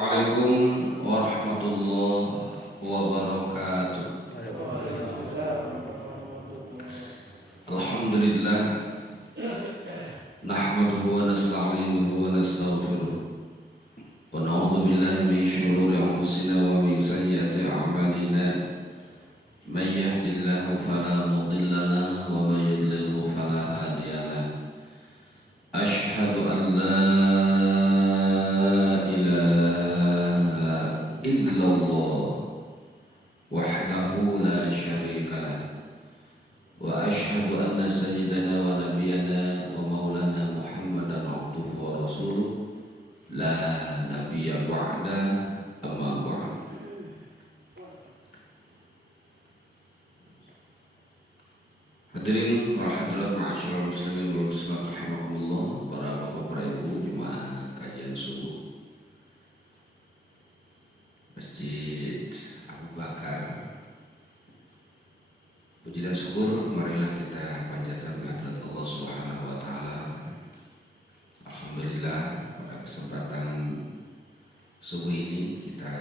Assalamualaikum warahmatullahi wabarakatuh. Alhamdulillah, nahmaduhu wa nasta'inuhu wa nastaghfiruh wa na'udzu billahi min shururi anfusina wa min sayyiati a'malina. May yahdihillahu fala mudilla lahu wa may yudlilhu fala hadiya lahu. Asyhadu an la illallah wahdahu la syarika lah wa asyhadu anna sayyidana wa nabiyyana wa maulana Muhammadan abduhu wa rasuluh la nabiyya ba'da amma ba'd. Hadirin wa hadirat ma'asyiral muslimin wal muslimat rahimakumullah, para bapak para ibu jemaah kajian subuh Masjid Abu Bakar. Puji dan syukur marilah kita panjatkan kehadirat Allah Subhanahu wa taala. Alhamdulillah, pada kesempatan subuh ini kita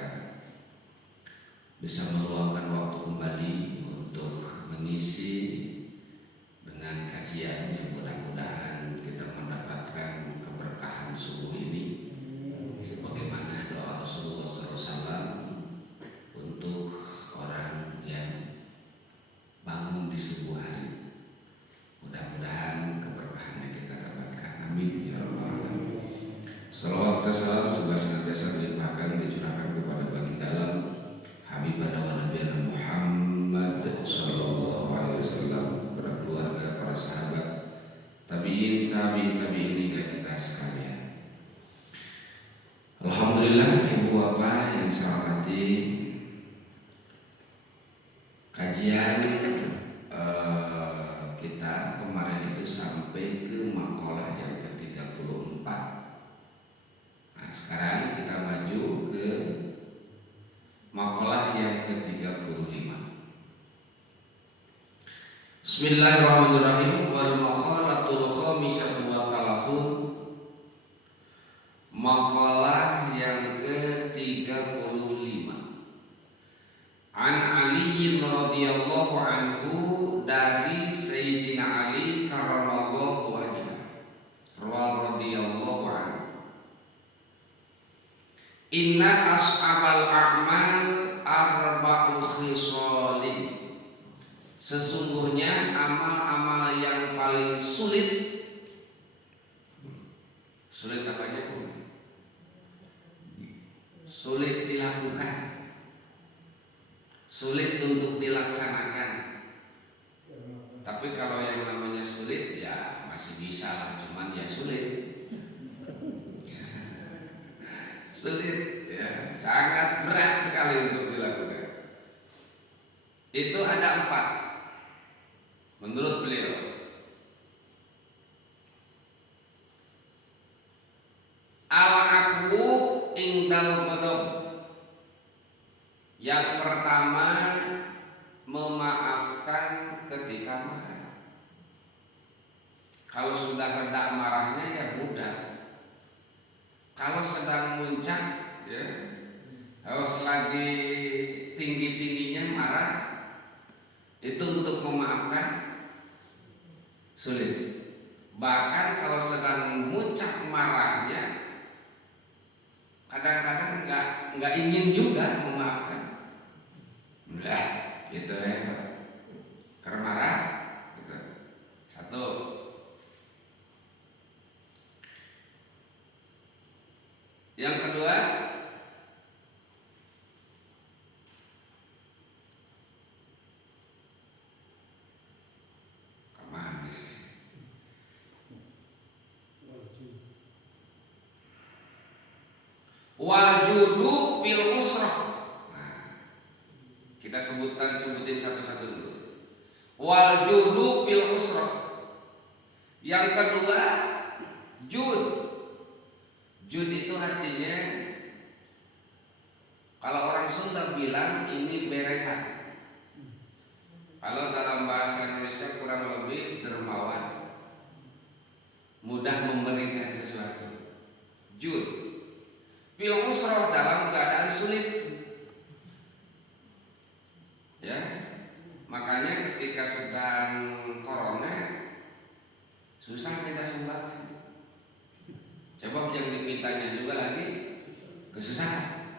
bisa meluangkan waktu kembali untuk mengisi dengan kajian yang mudah-mudahan kita mendapatkan keberkahan subuh ini sebagaimana doa Rasulullah SAW untuk orang yang bangun di subuh hari. Mudah-mudahan keberkahannya kita dapatkan. Amin ya rabbal alamin. Salawat dan salam semoga senantiasa dilimpahkan dicurahkan kepada baginda dalam Habibana wa Nabiyana Muhammad sallallahu alaihi wasallam, kepada keluarga, para sahabat, tabi'in hingga kita sekalian. Alhamdulillah, ibu bapak yang saya hormati, kajian kita kemarin itu sampai ke makalah yang ke-34. Nah, sekarang kita maju ke makalah yang ke-35. Bismillahirrahmanirrahim. Wal maqalatul khamisatu wa thalathun. Maqalah yang ke-35. An Ali radhiyallahu anhu, dari Sayyidina Ali karramallahu wajhah radhiyallahu anhu. Inna as'abal a'mal arba'u khisalin. Sesungguhnya amal-amal yang paling sulit apanya pun sulit dilakukan, sulit untuk dilaksanakan. Tapi kalau yang namanya sulit ya masih bisa lah, cuman ya sulit. Sulit ya, sangat berat sekali untuk dilakukan. Itu ada 4 menurut beliau. Al-'afwu indal ghadab. Yang pertama, memaafkan ketika marah. Kalau sudah reda marahnya ya mudah. Kalau sedang muncak ya, kalau lagi tinggi-tingginya marah, itu untuk memaafkan sulit. Bahkan kalau sedang muncak marahnya, kadang-kadang nggak ingin juga memaafkan. Nah, gitu ya, karena marah, gitu. 1. Yang kedua, wal judu bil usrah. Nah, kita sebutin satu-satu dulu. Wal judu bil usrah. Yang kedua, jud. Jud itu artinya, kalau orang Sunda bilang ini berehan. Kalau dalam bahasa Indonesia kurang lebih dermawan, mudah memberikan sesuatu. Jud. Fil usrah, dalam sulit. Ya, makanya ketika sedang corona susah kita sembah. Coba yang dimintanya juga lagi kesusahan.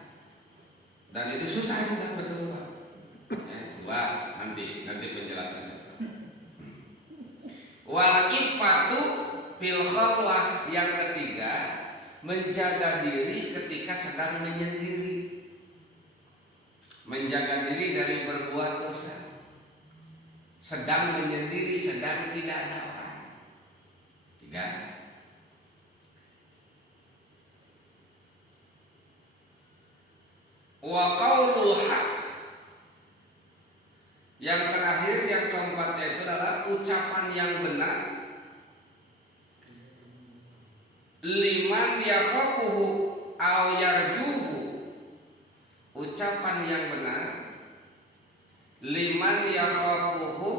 Dan itu susah juga betul Pak. Ya, dua nanti penjelasannya. Wal ifatu fil khalwah, yang ketiga menjaga diri ketika sedang menyendiri. Menjaga diri dari berbuat dosa. Sedang menyendiri, sedang tidak ada orang. Tiga. Wa qaulul haq. Yang terakhir, yang keempatnya itu adalah ucapan yang benar. Liman yakhafuhu aw yarjuhu. Ucapan yang benar liman yakhafuhu,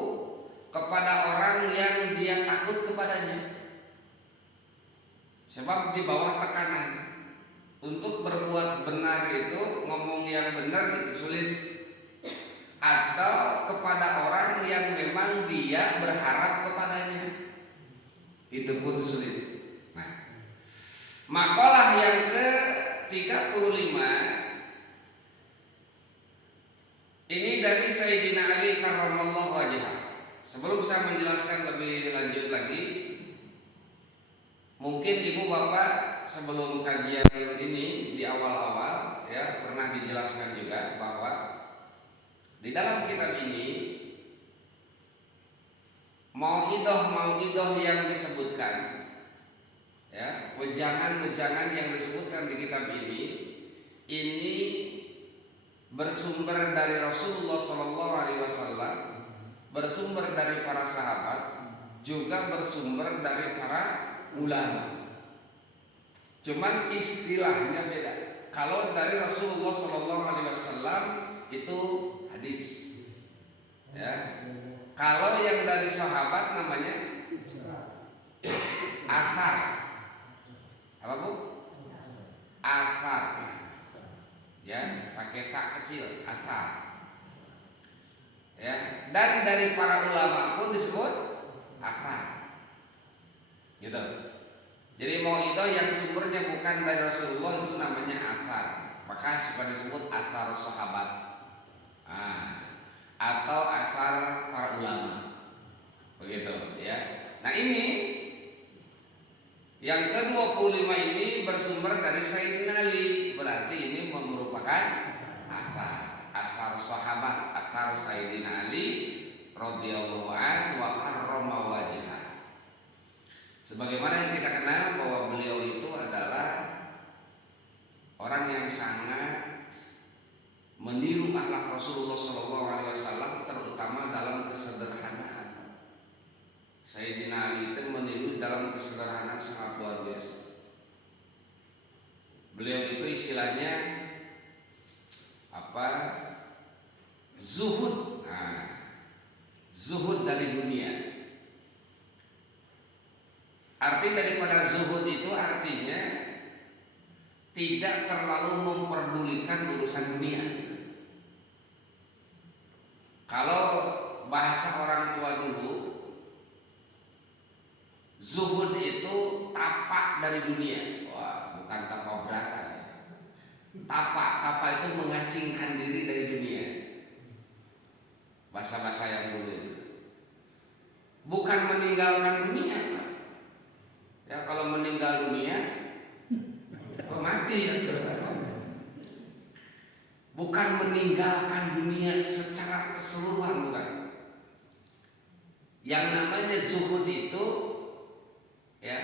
kepada orang yang dia takut kepadanya. Sebab di bawah tekanan untuk berbuat benar itu, ngomong yang benar itu sulit. Atau kepada orang yang memang dia berharap kepadanya, itu pun sulit. Nah, makalah yang ke-35 ini dari Sayyidina Ali karramallahu wajhah. Sebelum saya menjelaskan lebih lanjut lagi, mungkin ibu bapak sebelum kajian ini di awal-awal ya pernah dijelaskan juga bahwa di dalam kitab ini mau'idah yang disebutkan, ya, wejangan yang disebutkan di kitab ini bersumber dari Rasulullah SAW, bersumber dari para sahabat, juga bersumber dari para ulama. Cuman istilahnya beda. Kalau dari Rasulullah SAW itu hadis, ya. Kalau yang dari sahabat namanya athar. Apa Bu? Athar. Ya, pakai sa kecil, athar. Ya, dan dari para ulama pun disebut athar. Gitu. Jadi mau'idah yang sumbernya bukan dari Rasulullah itu namanya athar. Maka suka disebut athar sahabat. Atau asar para ulama. Begitu ya. Nah, ini yang ke-25 ini bersumber dari Sayyidina Ali. Berarti ini merupakan asar sahabat, asar Sayyidina Ali radhiyallahu anhu wa karrama wajhah. Sebagaimana yang kita kenal bahwa beliau itu adalah orang yang sangat meniru akhlak Rasulullah SAW, terutama dalam kesederhanaan. Sayyidina Ali itu meniru dalam kesederhanaan sangat luar biasa. Beliau itu istilahnya apa? Zuhud. Zuhud dari dunia. Arti daripada zuhud itu artinya tidak terlalu memperdulikan urusan dunia. Kalau bahasa orang tua dulu, zuhud itu tapak dari dunia. Wah, bukan tapak berata. Tapak itu mengasingkan diri dari dunia. Bahasa-bahasa yang dulu itu. Bukan meninggalkan dunia, Pak. Ya, kalau meninggal dunia, mati ya. Bukan meninggalkan dunia secara keseluruhan, bukan. Yang namanya zuhud itu, ya,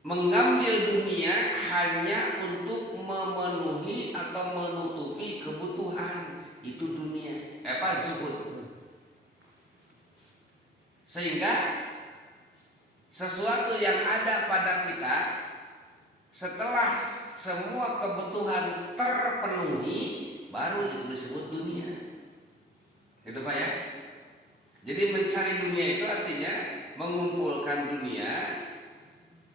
mengambil dunia hanya untuk memenuhi atau menutupi kebutuhan. Itu dunia, zuhud. Sehingga sesuatu yang ada pada kita setelah semua kebutuhan terpenuhi, baru itu disebut dunia. Itu Pak ya. Jadi mencari dunia itu artinya mengumpulkan dunia,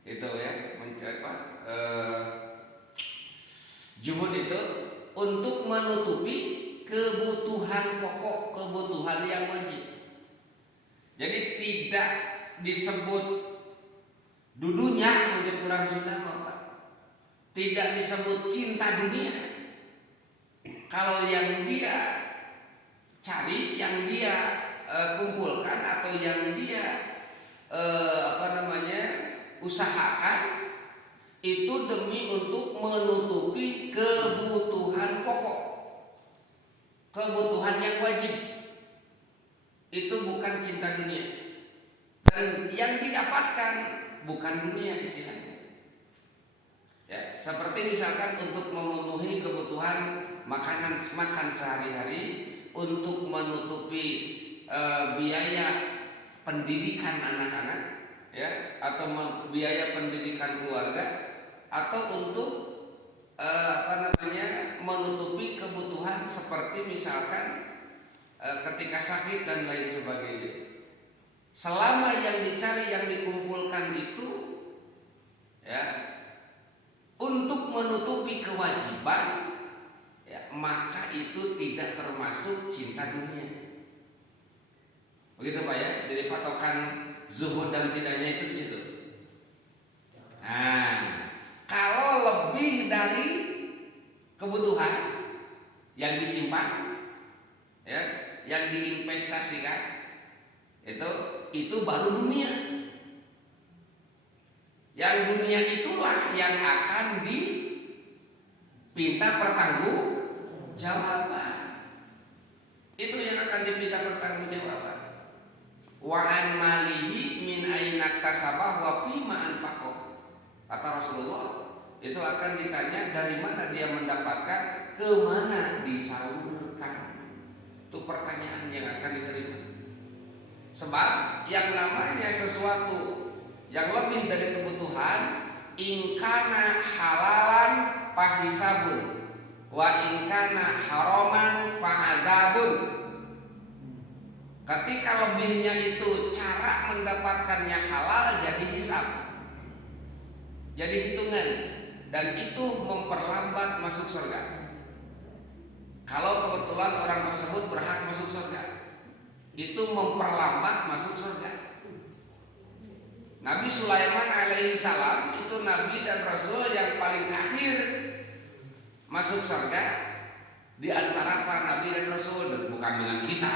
itu ya, mencari untuk menutupi kebutuhan pokok, kebutuhan yang wajib. Jadi tidak disebut dudunya untuk kurang cinta, Pak. Tidak disebut cinta dunia. Kalau yang dia cari, yang dia kumpulkan atau yang dia usahakan itu demi untuk menutupi kebutuhan pokok, kebutuhan yang wajib. Itu bukan cinta dunia. Dan yang didapatkan bukan dunia istilahnya. Ya, seperti misalkan untuk memenuhi kebutuhan makan sehari-hari, untuk menutupi biaya pendidikan anak-anak, ya, atau biaya pendidikan keluarga, atau untuk menutupi kebutuhan seperti misalkan ketika sakit dan lain sebagainya. Selama yang dicari, yang dikumpulkan itu, ya, untuk menutupi kewajiban, ya, maka itu tidak termasuk cinta dunia. Begitu Pak ya. Jadi patokan zuhud dan tidaknya itu di situ. Nah, kalau lebih dari kebutuhan yang disimpan, ya, yang diinvestasikan, itu baru dunia. Yang dunia itulah yang akan dipinta pertanggungjawaban. Itu yang akan dipinta pertanggungjawaban. Wa an malihi min aina kasabah wa fima anfaqah. Kata Rasulullah, itu akan ditanya dari mana dia mendapatkan, ke mana disalurkan. Itu pertanyaan yang akan diterima. Sebab yang namanya sesuatu yang lebih dari kebutuhan, ingkana halalan fahisabun wa ingkana haraman fa'adabun. Ketika lebihnya itu cara mendapatkannya halal, jadi hisab, jadi hitungan, dan itu memperlambat masuk surga. Kalau kebetulan orang tersebut berhak masuk surga, itu memperlambat masuk surga. Nabi Sulaiman alaihi salam itu nabi dan rasul yang paling akhir masuk surga di antara para nabi dan rasul. Dan bukan dengan kita,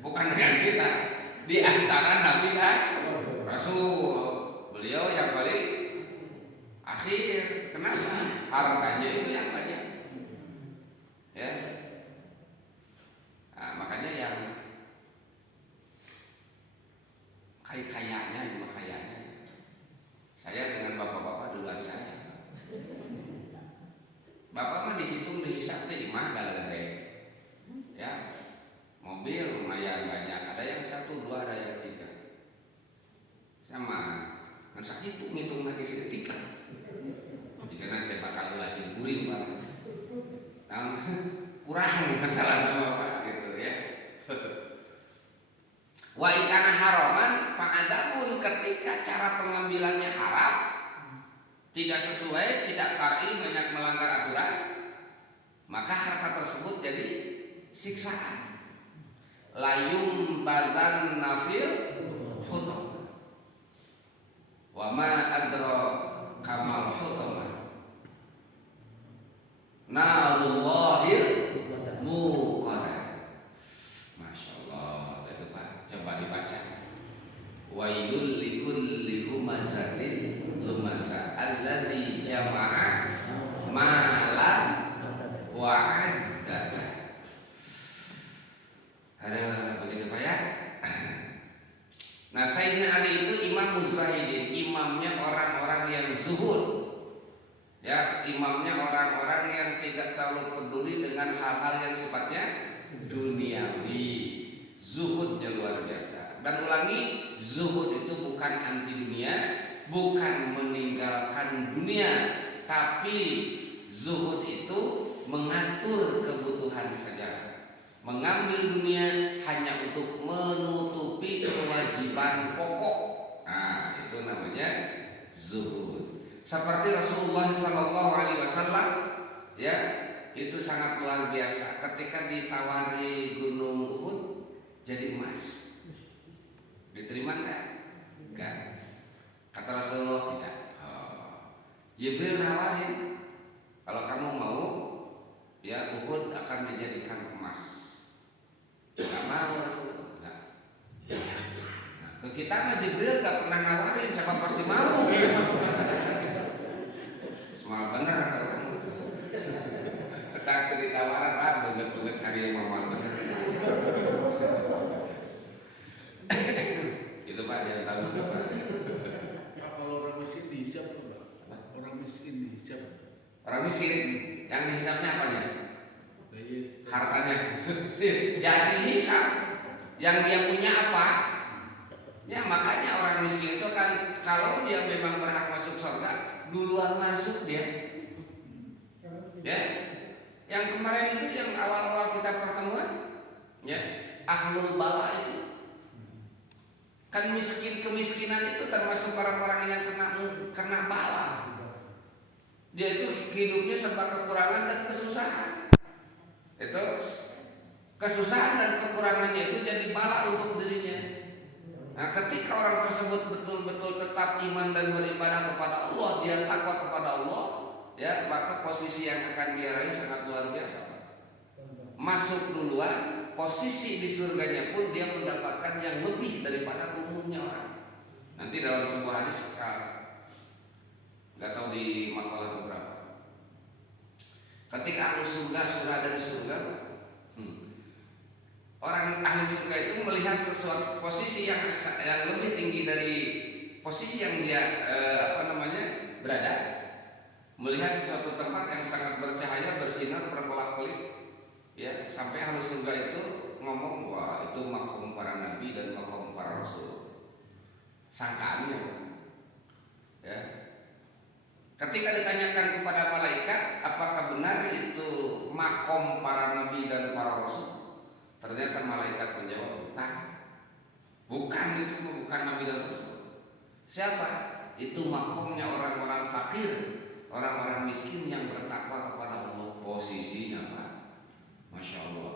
bukan dengan kita, di antara nabi dan rasul, beliau yang paling akhir. Kenapa? Hartanya itu yang banyak, ya. Nah, makanya yang kayaknya saya dengan bapak-bapak duluan saya. Bapak mah dihitung dihisap teh imah gale-gale, ya. Mobil lumayan banyak, ada yang 1, 2, ada yang 3. Sama kan sakit ngitung lagi sedetik lah. Jika nanti bakal jelasin kuring Pak. Nah, kurang masalah Bapak gitu ya. Wa ikana haraman fa'adabun, ketika cara pengambilannya haram, tidak sesuai, tidak syar'i, banyak melanggar aturan, maka harta tersebut jadi siksaan. Layum bazan nafil hutum. Wa ma adra kamal hutum. Narullahil muqadah. Masya Allah, itu Pak, coba dibaca. Wailul likulli humazatin lumazah alladzi jama'a malan wa addada. Ada begitu Pak ya. Nah, Sayyidina Ali itu imam muzahidin, imamnya orang-orang yang zuhud. Ya, imamnya orang-orang yang tidak terlalu peduli dengan hal-hal yang sifatnya duniawi. Zuhudnya luar biasa. Dan ulangi, zuhud itu bukan anti dunia, bukan meninggalkan dunia, tapi zuhud itu mengatur kebutuhan saja. Mengambil dunia hanya untuk menutupi kewajiban pokok. Nah, itu namanya zuhud. Seperti Rasulullah Sallallahu Alaihi Wasallam, ya, itu sangat luar biasa. Ketika ditawari Gunung Uhud jadi emas, diterima nggak? Enggak. Kata Rasulullah tidak. Jibril nawarin, kalau kamu mau, ya Uhud akan dijadikan emas. Nggak mau, nggak. Nah, ke kita mah Jibril nggak pernah nawarin, siapa pasti mau. Semua benar kalau tak ditawaran, banget karya mamal bener. Itu Pak yang tahu siapa. Kalau orang miskin dihisap enggak? Orang miskin dihisap. Orang miskin yang dihisapnya apanya? Baik. Hartanya. Yang dihisap, yang dia punya apa? Ya makanya orang miskin itu kan kalau dia memang berhak masuk surga, duluan masuk dia. Ya. Yang kemarin itu yang awal-awal kita pertemuan, ya, ahlul bala itu kan kemiskinan itu termasuk orang-orang yang kena bala. Dia itu hidupnya serba kekurangan dan kesusahan. Itu kesusahan dan kekurangannya itu jadi bala untuk dirinya. Nah, ketika orang tersebut betul-betul tetap iman dan beribadah kepada Allah, dia takwa kepada Allah, ya, maka posisi yang akan dia raih sangat luar biasa. Masuk duluan, posisi di surganya pun dia mendapatkan yang lebih daripada umumnya orang. Nanti dalam sebuah hadis, nggak tahu di makalah beberapa, ketika ahli surga sudah ada di surga, orang ahli surga itu melihat sesuatu posisi yang lebih tinggi dari posisi yang dia berada, melihat suatu tempat yang sangat bercahaya, bersinar, berkelap-kelip, ya, sampai ahli surga itu ngomong, wah itu makom para nabi dan makom para rasul. Sangkaannya, ya. Ketika ditanyakan kepada malaikat, apakah benar itu makom para nabi dan para rasul? Ternyata malaikat menjawab, bukan. Bukan, itu bukan nabi dan rasul. Siapa? Itu makomnya orang-orang fakir, orang-orang miskin yang bertakwa kepada Allah. Posisinya Pak, Masya Allah.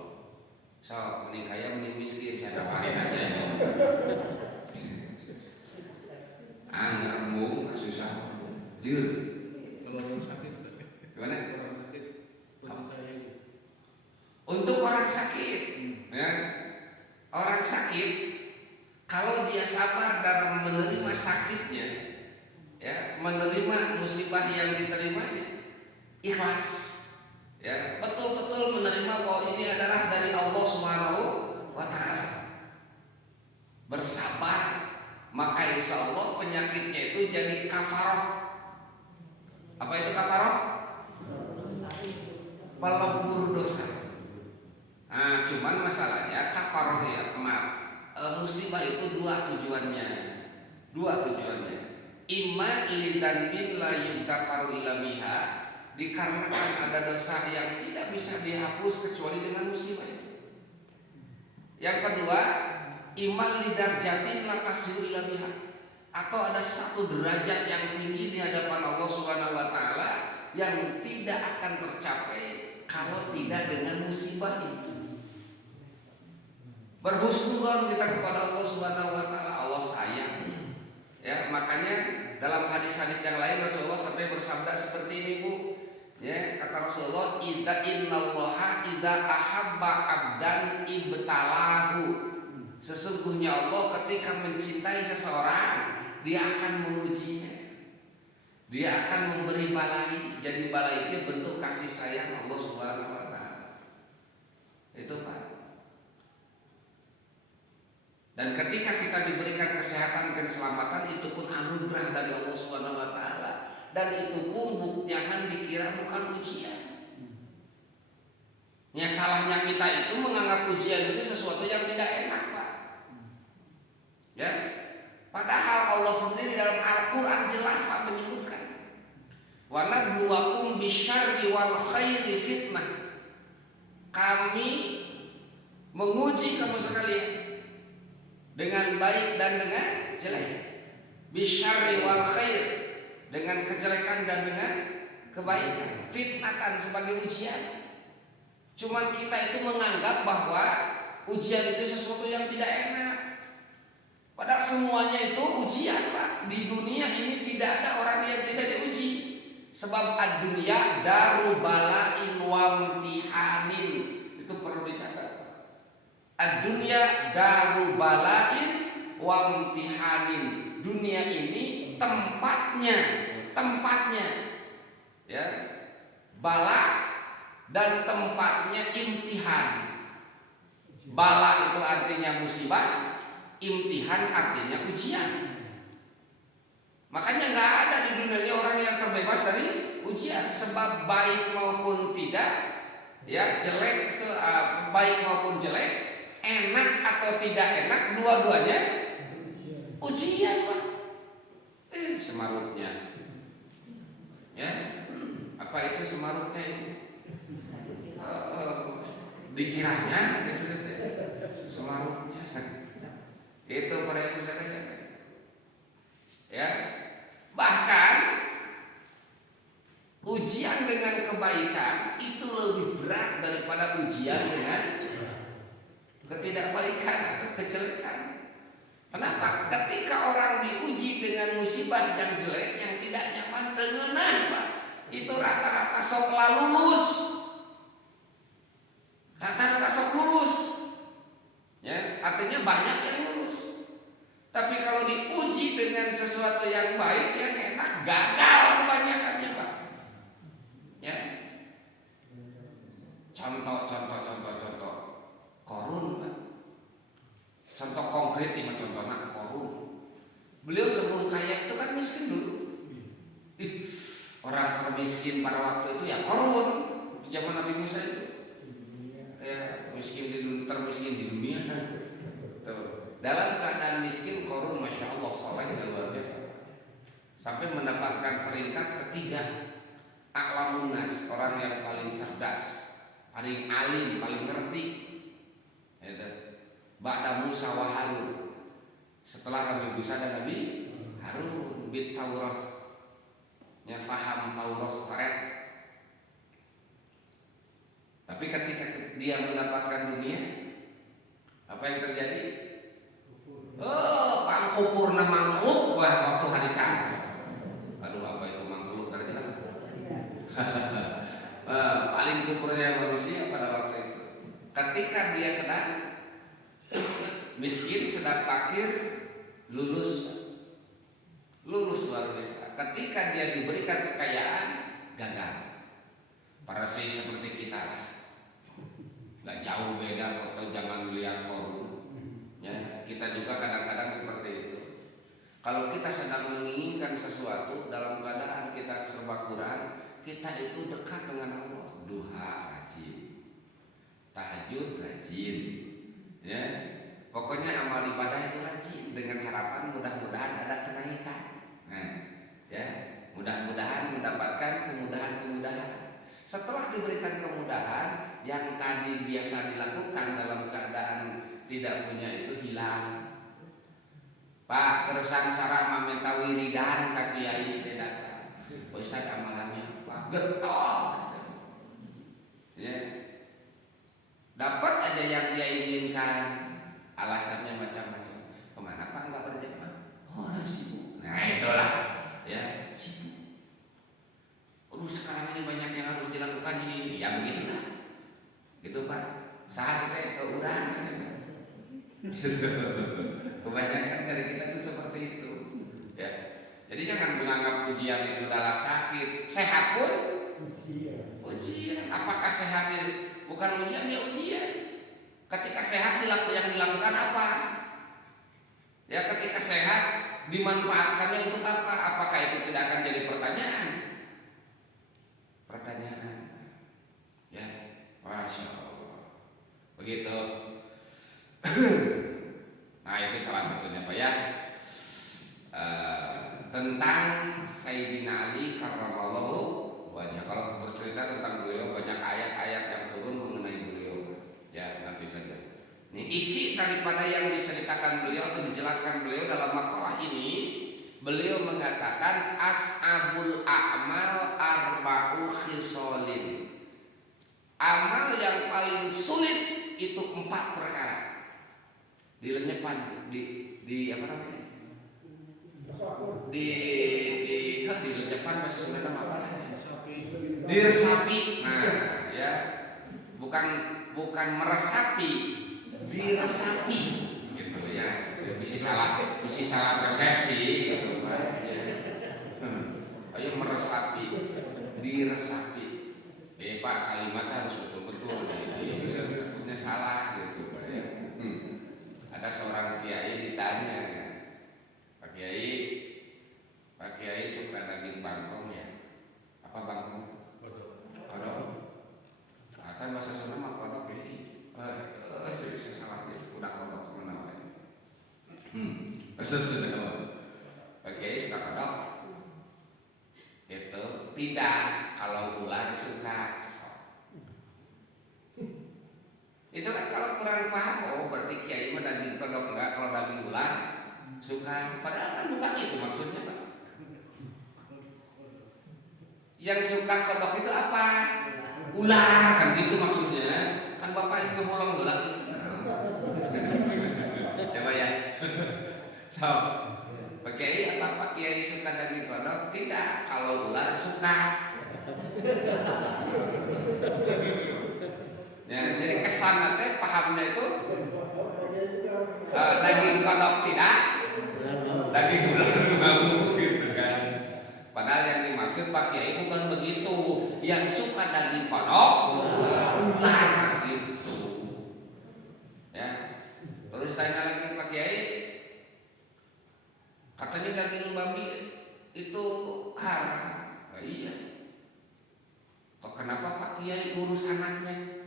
So, mending kaya mending miskin, saya dapatin aja. Angarmu nggak susah. Jur. Kalau orang sakit, Gimana? Orang sakit, saya itu. Untuk orang sakit, ya, orang sakit kalau dia sabar dalam menerima sakitnya, ya, menerima musibah yang diterimanya, ikhlas, ya, betul-betul menerima bahwa ini adalah dari Allah Subhanahu wa Ta'ala, bersabar, maka insya Allah penyakitnya itu jadi kafarah. Apa itu kafarah? Pelebur dosa. Nah, cuman masalahnya kafarah, ya, musibah itu dua tujuannya. Imma lidzanbin la yugtafaru illa biha, dikarenakan ada dosa yang tidak bisa dihapus kecuali dengan musibah itu. Yang kedua, imma lidarjatin la tasiru illa biha, atau ada satu derajat yang tinggi di hadapan Allah Subhanahu wa Ta'ala yang tidak akan tercapai kalau tidak dengan musibah itu. Berhusnuzon kita kepada Allah Subhanahu wa Ta'ala, Allah sayang, ya, makanya dalam hadis-hadis yang lain Rasulullah sampai bersabda seperti ini, Bu, ya, kata Rasulullah, innallaha idza ahabba abdan ibtalahu, sesungguhnya Allah ketika mencintai seseorang, dia akan mengujinya, dia akan memberi balai. Jadi balai itu bentuk kasih sayang Allah Subhanahu wa Ta'ala. Itu Pak. Dan ketika kita diberikan kesehatan dan keselamatan, itu pun anugerah dari Allah Subhanahu wa Ta'ala. Dan itu pun jangan dikira bukan ujian. Ya, salahnya kita itu menganggap ujian itu sesuatu yang tidak enak, Pak. Ya. Padahal Allah sendiri dalam Al-Quran jelas Pak menyebutkan, wa nabluwakum bisyarri wal khairi fitnah, kami menguji kamu sekalian dengan baik dan dengan jelek. Bisyarri wal khair, dengan kejelekan dan dengan kebaikan. Fitnatan sebagai ujian. Cuman kita itu menganggap bahwa ujian itu sesuatu yang tidak enak. Padahal semuanya itu ujian, Pak. Di dunia ini tidak ada orang yang tidak diuji. Sebab ad-dunya daru bala'in wa imtihanin. Itu perlu dicatat. Ad-dunya daru bala'in wa imtihanin. Dunia ini tempatnya ya, bala dan tempatnya imtihan. Bala itu artinya musibah, imtihan artinya ujian. Makanya nggak ada di dunia ini orang yang terbebas dari ujian. Sebab baik maupun tidak, ya jelek itu baik maupun jelek, enak atau tidak enak, dua-duanya ujian, Pak. Semarutnya, ya apa itu semarutnya itu? Dikiranya gitu, semarutnya itu para ibu sekalian, ya. Bahkan ujian dengan kebaikan itu lebih berat daripada ujian dengan ketidakbaikan atau kejelekan. Kenapa? Ketika orang diuji dengan musibah yang jelek, yang tidak nyaman, tengenah, Pak, itu rata-rata sok lulus. Rata-rata sok lulus. Ya, artinya banyak yang lulus. Tapi kalau diuji dengan sesuatu yang baik, yang enak, gagal kebanyakannya, Pak. Ya. Contoh. Korun, Pak. Contoh konkret ini contohnya korun. Beliau sebelum kaya itu kan miskin dulu. Orang termiskin pada waktu itu ya korun. Zaman Nabi Musa itu. Ya, termiskin di dunia. Tuh. Dalam keadaan miskin korun, masya Allah, soleh dan luar biasa. Sampai mendapatkan peringkat ketiga, a'lamun nas, orang yang paling cerdas, paling alim, paling ngerti. Itu. Ba'da Musa wa Harun. Setelah Nabi Musa dan Nabi Harun bit Taurah, ya faham Taurah Taret. Tapi ketika dia mendapatkan dunia, apa yang terjadi? Oh, pangkupurna mangkeluk waktu hari kami. Aduh, apa itu mangkeluk tadi? Paling kupurnya manusia pada waktu itu. Ketika dia sedang miskin, sedang fakir, lulus luar biasa. Ketika dia diberikan kekayaan, gagal. Para seperti kita lah, nggak jauh beda waktu zaman lihat korun. Ya, kita juga kadang-kadang seperti itu. Kalau kita sedang menginginkan sesuatu dalam keadaan kita serba kurang, kita itu dekat dengan Allah. Duha rajin, tahajud rajin, ya. Pokoknya amal ibadah itu rajin dengan harapan mudah-mudahan ada kenaikan. Nah, ya, mudah-mudahan mendapatkan kemudahan-kemudahan. Setelah diberikan kemudahan, yang tadi biasa dilakukan dalam keadaan tidak punya itu hilang. Pak, keresan sarama minta wiridan ka kiai teh datang. Ustaz amalannya Pak getol. Ya. Dapat aja yang dia inginkan. Alasannya macam-macam. Kemana Pak nggak berjamaah? Oh, sibuk. Nah itulah, ya sibuk. Sekarang ini banyak yang harus dilakukan ini. Ya begitulah. Gitu Pak. Saat kita ke urang. Kebanyakan dari kita itu seperti itu. Ya. Jadi jangan menganggap ujian itu adalah sakit. Sehat pun ujian. Apakah sehat bukan ujian, ya ujian. Ketika sehat yang dilakukan apa? Ya, ketika sehat dimanfaatkannya untuk apa? Apakah itu tidak akan jadi pertanyaan? Pertanyaan. Ya, masya Allah. Begitu. Nah itu salah satunya Pak ya. Tentang Sayyidina Ali karramallahu wajah. Kalau bercerita tentang beliau banyak ayat-ayat yang turun mengenai beliau. Ya nanti saja. Ini isi daripada yang diceritakan beliau atau dijelaskan beliau dalam makalah ini Beliau mengatakan as'abul a'mal arba'u khisolin. Amal yang paling sulit itu 4 perkara. Dilenyepan di apa namanya? Di lenyepan bahasa Sunda apa? Diresapi. Nah, ya. Bukan meresapi, diresapi gitu ya. Bisa salah persepsi gitu kan. Ya. Ayo meresapi, diresapi. Pak, kalimatnya harus betul-betul. Takutnya salah gitu Pak ya. Ada seorang kiai ditanya, Pak Kiai suka daging bangkong ya? Apa bangkong? Kodok. Kan bahasa Sunda mah kodok ya. Saya salah ya. Udah kodok kemana wae. Bahasa Sunda. Pak Kiai suka kodok. Itu tidak, kalau ular suka. Itu kan kalau kurang paham, oh berarti kiai mah daging kodok enggak, kalau daging ular suka. Padahal kan bukan itu maksudnya Pak. Yang suka kodok itu apa? Ular kan gitu maksudnya. Kan Bapak yang ngomong ular gitu. Ya Pak ya. So, Pak Kiai apa Pak Kiai suka daging kodok? Tidak, kalau ular suka. Ya, jadi kesan nanti pahamnya itu daging kodok tidak, daging ular mau gitu kan. Padahal yang dimaksud Pak Kiai bukan begitu. Yang suka daging kodok ular gitu. Ya. Terus tanya lagi Pak Kiai, katanya daging babi itu haram. Oh, iya. Kok kenapa Pak Kiai urus anaknya?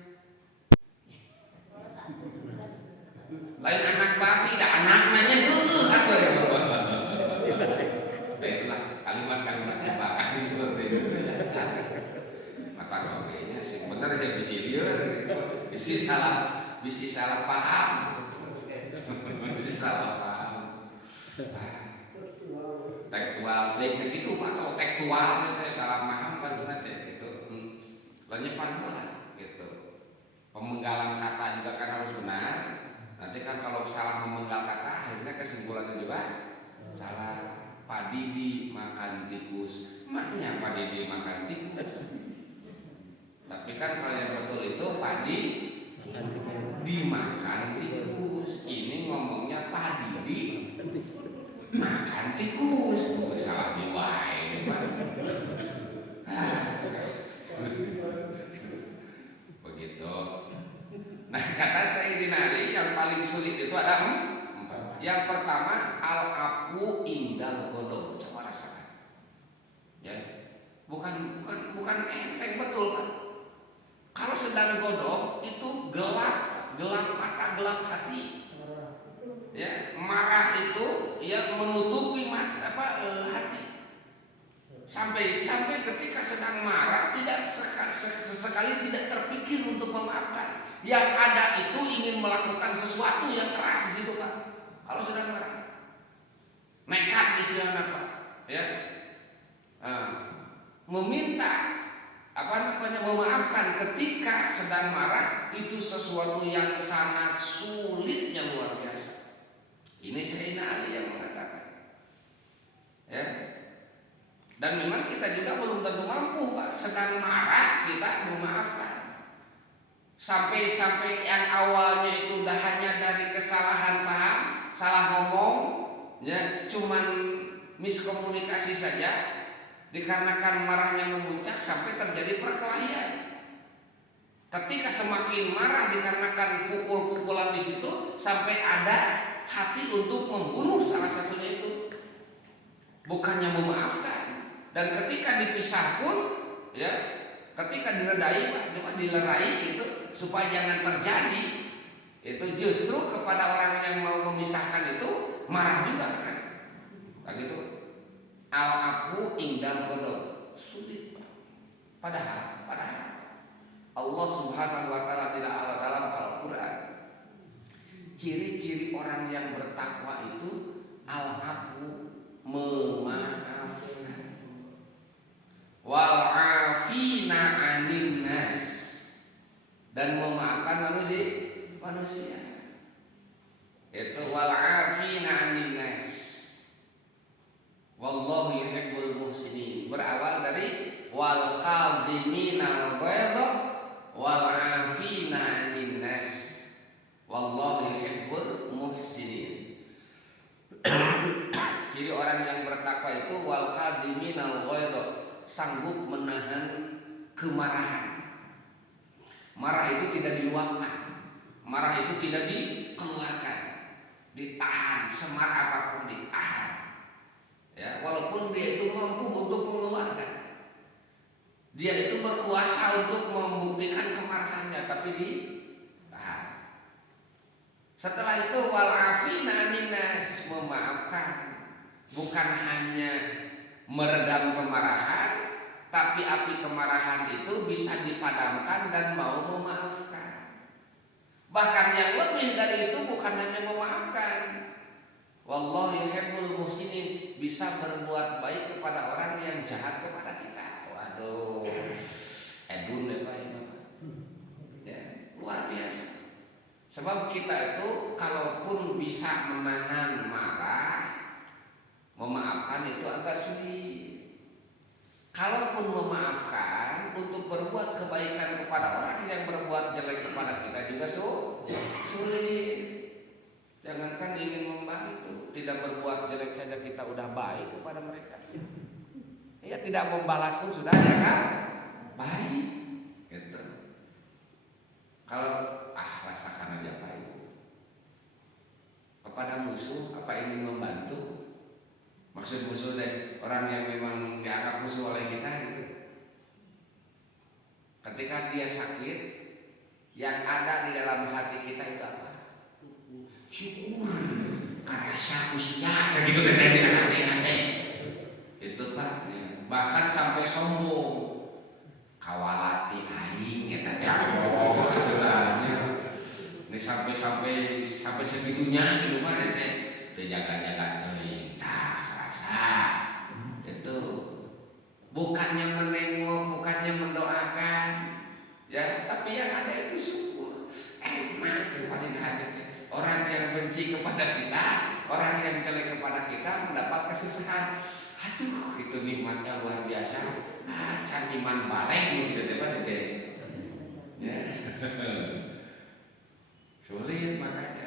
Lain anak babi, dah anaknya dulu apa ya? Itulah kalimat-kalimatnya Pak seperti itu. Mata kayaknya sih benar aja bisa liar, bisa salah paham, bisa salah paham. Tekstual, kayak gitu Pak, kalau tekstual itu salah paham kan nanti itu lenyepan lah gitu. Pemenggalan kata juga kan harus benar. Nanti kan kalau salah memenggal kata akhirnya kesimpulannya juga salah. Pak Didi makan tikus, maknya Pak Didi makan tikus. Tapi kan kalau yang betul itu Pak Didi dimakan tikus. Ini ngomongnya Pak Didi makan tikus. Salah diwai Pak. Begitu. Nah, kata Sayyidina Ali yang paling sulit itu ada 4. Yang pertama al-afu indal godok. Coba rasakan. Ya. Bukan enteng betul Pak. Kalau sedang godok itu gelap mata, gelap hati. Ya, marah itu ya menutupi mata hati. Sampai ketika sedang marah tidak sekali tidak terpikir untuk memaafkan. Yang ada itu ingin melakukan sesuatu yang keras di situ Pak. Kalau sedang marah, nekat istilahnya Pak. Ya, meminta memaafkan ketika sedang marah itu sesuatu yang sangat sulit, yang luar biasa. Ini Sayyidina Ali yang mengatakan. Ya. Dan memang kita juga belum tentu mampu Pak, sedang marah kita memaafkan. Sampai yang awalnya itu udah hanya dari kesalahan paham, salah ngomong, ya cuman miskomunikasi saja, dikarenakan marahnya memuncak sampai terjadi perkelahian. Ketika semakin marah dikarenakan pukul-pukulan di situ, sampai ada hati untuk membunuh salah satunya itu, bukannya memaafkan. Dan ketika dipisah pun, ya, ketika dilerai itu supaya jangan terjadi, itu justru kepada orang yang mau memisahkan itu marah juga kan? Begitu. Al-afu indal godok sulit Pak. Padahal Allah Subhanahu wa taala tidak Allah dalam Al-Qur'an. Ciri-ciri orang yang bertakwa itu al-afu, memaafkan. Wal afina 'anil nas, dan memaafkan manusia. Itu wal afina 'anil nas. Wallahu yuhibbul muhsinin. Berawal dari wal kadhimina al-ghaidha wal afina 'anil nas. Wallahu yuhibbul muhsinin. Ciri orang yang bertakwa itu wal kadhimina al-ghaidha, sanggup menahan kemarahan. Marah itu tidak diluapkan, marah itu tidak dikeluarkan, ditahan, semarah apapun ditahan. Ya, walaupun dia itu mampu untuk mengeluarkan, dia itu berkuasa untuk membuktikan kemarahannya, tapi ditahan. Setelah itu wal afina 'anil nas, memaafkan, bukan hanya meredam kemarahan, tapi api kemarahan itu bisa dipadamkan dan mau memaafkan. Bahkan yang lebih dari itu bukan hanya memaafkan. Wallahu yuhibbul muhsinin, bisa berbuat baik kepada orang yang jahat kepada kita. Waduh, edun ya Pak, ya, luar biasa. Sebab kita itu kalaupun bisa menahan marah, memaafkan itu agak sulit. Kalaupun memaafkan untuk berbuat kebaikan kepada orang yang berbuat jelek kepada kita juga sulit. Jangankan ingin membantu, tidak berbuat jelek saja kita udah baik kepada mereka. Ya, tidak membalas pun sudah ya kan baik. Gitu. Kalau rasakan aja Pak Ibu. Kepada musuh apa ingin membantu? Maksud musuh deh orang yang memang dianggap musuh oleh kita gitu. Ketika dia sakit, yang ada di dalam hati kita itu apa? Syukur, karasa usia segitu teh nanti. Itu Pak. Bahkan sampai sombong. Kawalati aing eta teh Allah katanya. Ini sampai segitunya gitu Pak teh. Teu jaga-jaga teuing. Itu bukannya menengok, bukannya mendoakan, ya, tapi yang ada itu syukur. Kepada hati orang yang benci kepada kita, orang yang jelek kepada kita mendapat kesusahan. Aduh, itu nikmatnya luar biasa. Can iman balik gitu deh. Ya. Sulit makanya.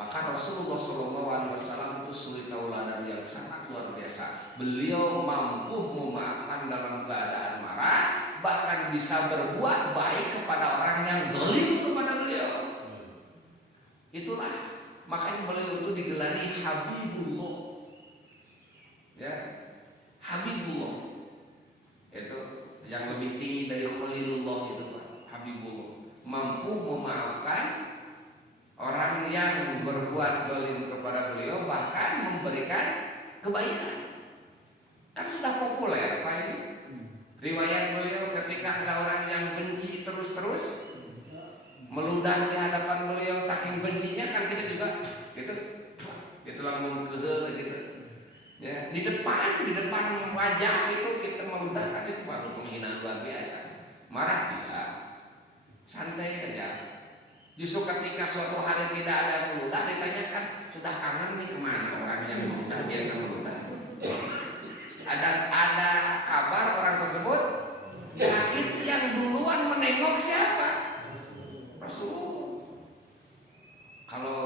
Maka Rasulullah SAW itu suri tauladan yang sangat luar biasa. Beliau mampu memaafkan dalam keadaan marah, bahkan bisa berbuat baik kepada orang yang zalim kepada beliau. Itulah makanya beliau itu digelari Habibullah. Ya, Habibullah. Itu yang lebih tinggi dari Khalilullah itu Pak. Habibullah mampu memaafkan orang yang berbuat zalim kepada beliau, bahkan memberikan kebaikan. Kan sudah populer Pak ini. Riwayat beliau ketika ada orang yang benci terus-terus meludah di hadapan beliau, saking bencinya kan kita juga gitu langsung gitu. Ya, di depan wajah itu kita meludahkan, itu baru penghinaan luar biasa. Marah tidak, santai saja. Justru ketika suatu hari tidak ada meludah, ditanyakan, sudah kangen nih kemana orang yang meludah, biasa meludah. Ada kabar orang tersebut sakit, yang duluan menengok siapa? Rasulullah. Kalau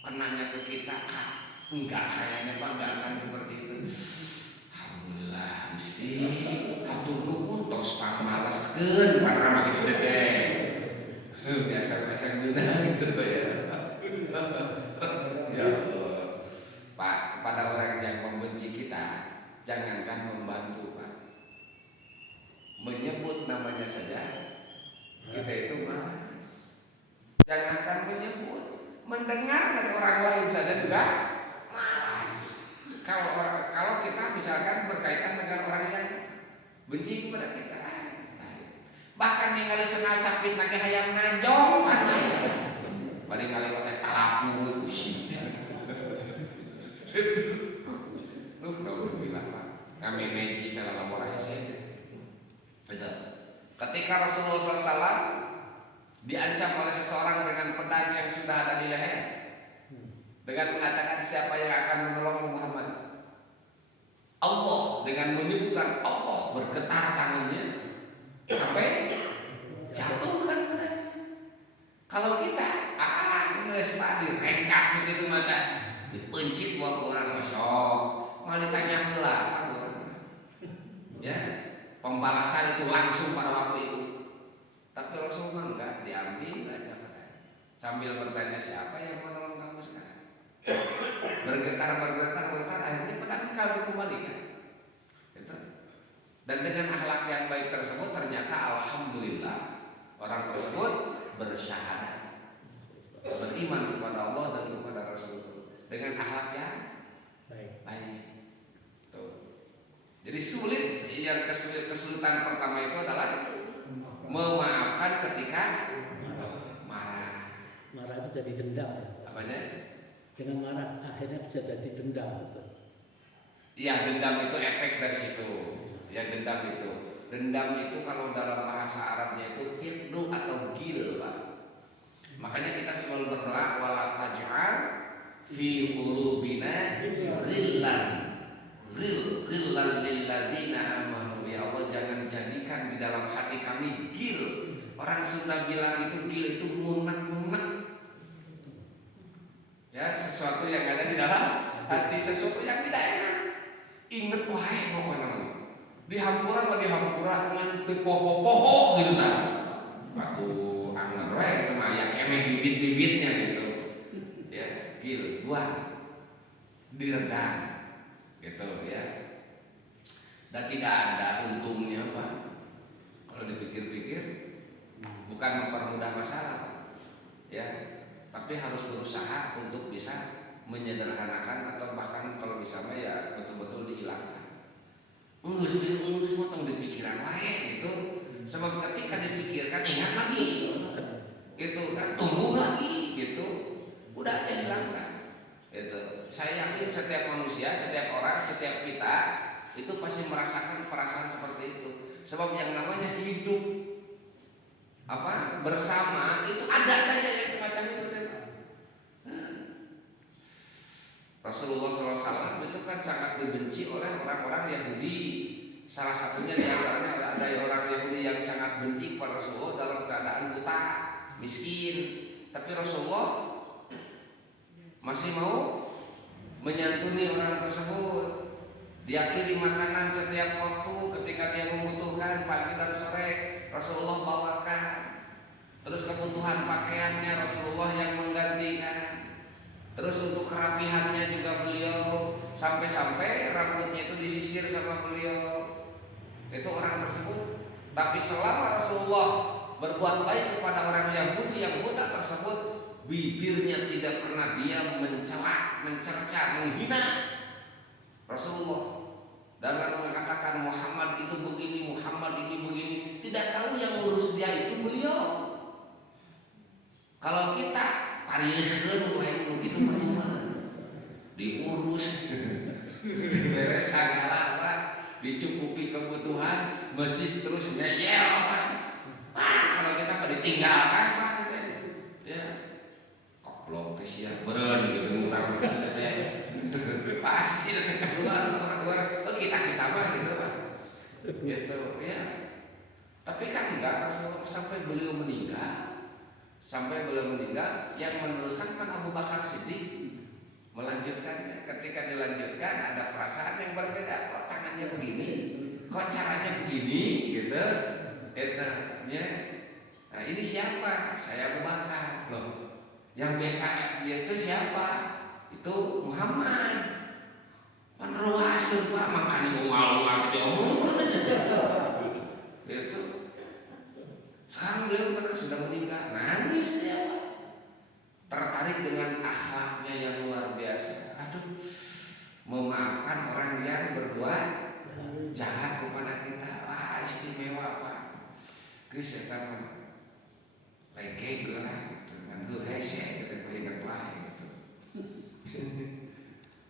kenanya ke kita, enggak, kayaknya Pak, enggak akan seperti itu. Alhamdulillah Gusti, hatur nuhun tos pamaleskeun para kitu teh. Biasa-biasa guna gitu ya. Ya Allah. Pak, kepada orang yang membenci kita, jangankan membantu Pak, menyebut namanya saja kita itu malas. Jangankan menyebut, mendengar dari orang lain saja juga malas. Kalau kita misalkan berkaitan dengan orang yang benci kepada kita, bahkan ningali senal capit nage hayang najong aya. Bari ngalewat talapu usin. kami meji dalam laborasi. Betul. Ketika Rasulullah SAW diancam oleh seseorang dengan pedang yang sudah ada di leher, dengan mengatakan siapa yang akan menolong Muhammad, Allah dengan menyebutkan Allah bergetar tangannya sampai jatuhkan pedangnya. Kalau kita nggak tadi rengkas di situ mata dipencit buat orang masuk, malah ditanya heula ya, pembalasan itu langsung pada waktu itu. Tapi Rasulullah enggak, diambil aja pedangnya sambil bertanya siapa yang menolong kamu sekarang. Bergetar, akhirnya pedang kalau dikembalikan. Itu. Dan dengan akhlak yang baik tersebut ternyata alhamdulillah orang tersebut bersyahadat, beriman kepada Allah dan kepada Rasul dengan akhlak yang baik. Tuh. Jadi sulit, yang kesulitan pertama itu adalah memaafkan ketika marah. Marah itu jadi dendam. Apanya? Dengan marah akhirnya bisa jadi dendam. Iya, dendam itu efek dari situ. Ya, dendam itu kalau dalam bahasa Arabnya itu hibdu atau gil, Pak. Makanya kita selalu berdoa wala taj'al fi qulubina ghillan lil ladzina amanu. Ya Allah, jangan jadikan di dalam hati kami gil. Orang Sunda bilang itu gil itu munak-munak. Ya, sesuatu yang ada di dalam hati, sesuatu yang tidak enak. Ingat wae pokoknya. Dihampura dengan poho-poho gitu kan. Aku anggar wae sama aya kemeh bibit-bibitnya gitu. Ya, gil, buah. Diredam. Gitu ya. Dan tidak ada untungnya, Pak. Kalau dipikir-pikir bukan mempermudah masalah, ya, tapi harus berusaha untuk bisa menyederhanakan atau bahkan kalau bisa ya betul-betul dihilangkan. Enggeus motong di pikiran wae gitu. Sebab ketika dipikirkan ingat lagi. Gitu kan, tumbuh lagi gitu. Udah aja hilangkan. Gitu. Saya yakin setiap manusia, setiap orang, setiap kita itu pasti merasakan perasaan seperti itu. Sebab yang namanya hidup bersama itu ada saja yang semacam itu. Rasulullah SAW itu kan sangat dibenci oleh orang-orang Yahudi. Salah satunya di antaranya ada orang Yahudi yang sangat benci kepada Rasulullah dalam keadaan buta, miskin. Tapi Rasulullah masih mau menyantuni orang tersebut. Dia kirim makanan setiap waktu ketika dia membutuhkan, pagi dan sore Rasulullah bawakan. Terus kebutuhan pakaiannya Rasulullah yang menggantikan. Terus untuk kerapihannya juga beliau, sampai-sampai rambutnya itu disisir sama beliau. Itu orang tersebut. Tapi selama Rasulullah berbuat baik kepada orang Yahudi yang buta tersebut, bibirnya tidak pernah dia mencela, mencerca, menghina Rasulullah. Dalam mengatakan Muhammad itu begini, Muhammad ini begini, tidak tahu yang ngurus dia itu beliau. Kalau kita parieskeun wae begitu mah diurus, beres segala apa, dicukupi kebutuhan, mesti terus ngeyel apa. Kalau kita mah ditinggalkan Pak, ya. Koplok teh sia beureun gitu urang teh. Pasti keluar. Oh kita mah gitu Pak. Gitu ya. Tapi kan enggak, sampai beliau meninggal. Yang meneruskan kan Abu Bakar Siddiq melanjutkannya. Ketika dilanjutkan ada perasaan yang berbeda. Kok tangannya begini, kok caranya begini, gitu. Ya. Nah ini siapa? Saya Abu Bakar. Loh, yang biasa dia itu siapa? Itu Muhammad. Peneruas Pak, makanya ngomong diomongkan aja. Itu. Sekarang beliau sudah meninggal, nangis ya Pak. Tertarik dengan akhlaknya yang luar biasa. Aduh, memaafkan orang yang berbuat jahat kepada kita. Wah, istimewa Pak. Geus eta mah lege geuleuh gitu. Ngan geuh hese kita ingat wae gitu.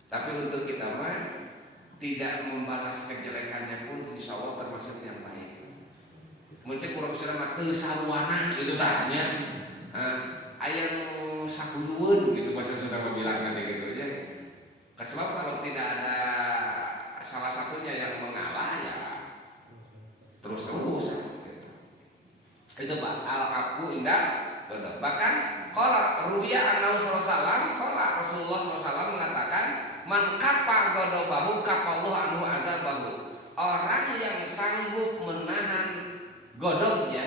Tapi untuk kita mah tidak membalas kejelekannya pun insya Allah termasuk yang baik. Muncul kurang sudah mah teu saruana gitu tanya. Aya nu sakulueun gitu bahasa Sunda bilang nanti gitu ya. Sebab kalau tidak ada salah satunya yang mengalah ya terus gitu. Itu Pak al-afu indah. Bahkan qala ruwiya annahu sallallahu qala Rasulullah sallallahu mengatakan man kapa ghadabahu kapallahu anhu azabahu. Orang yang sanggup menahan godoknya,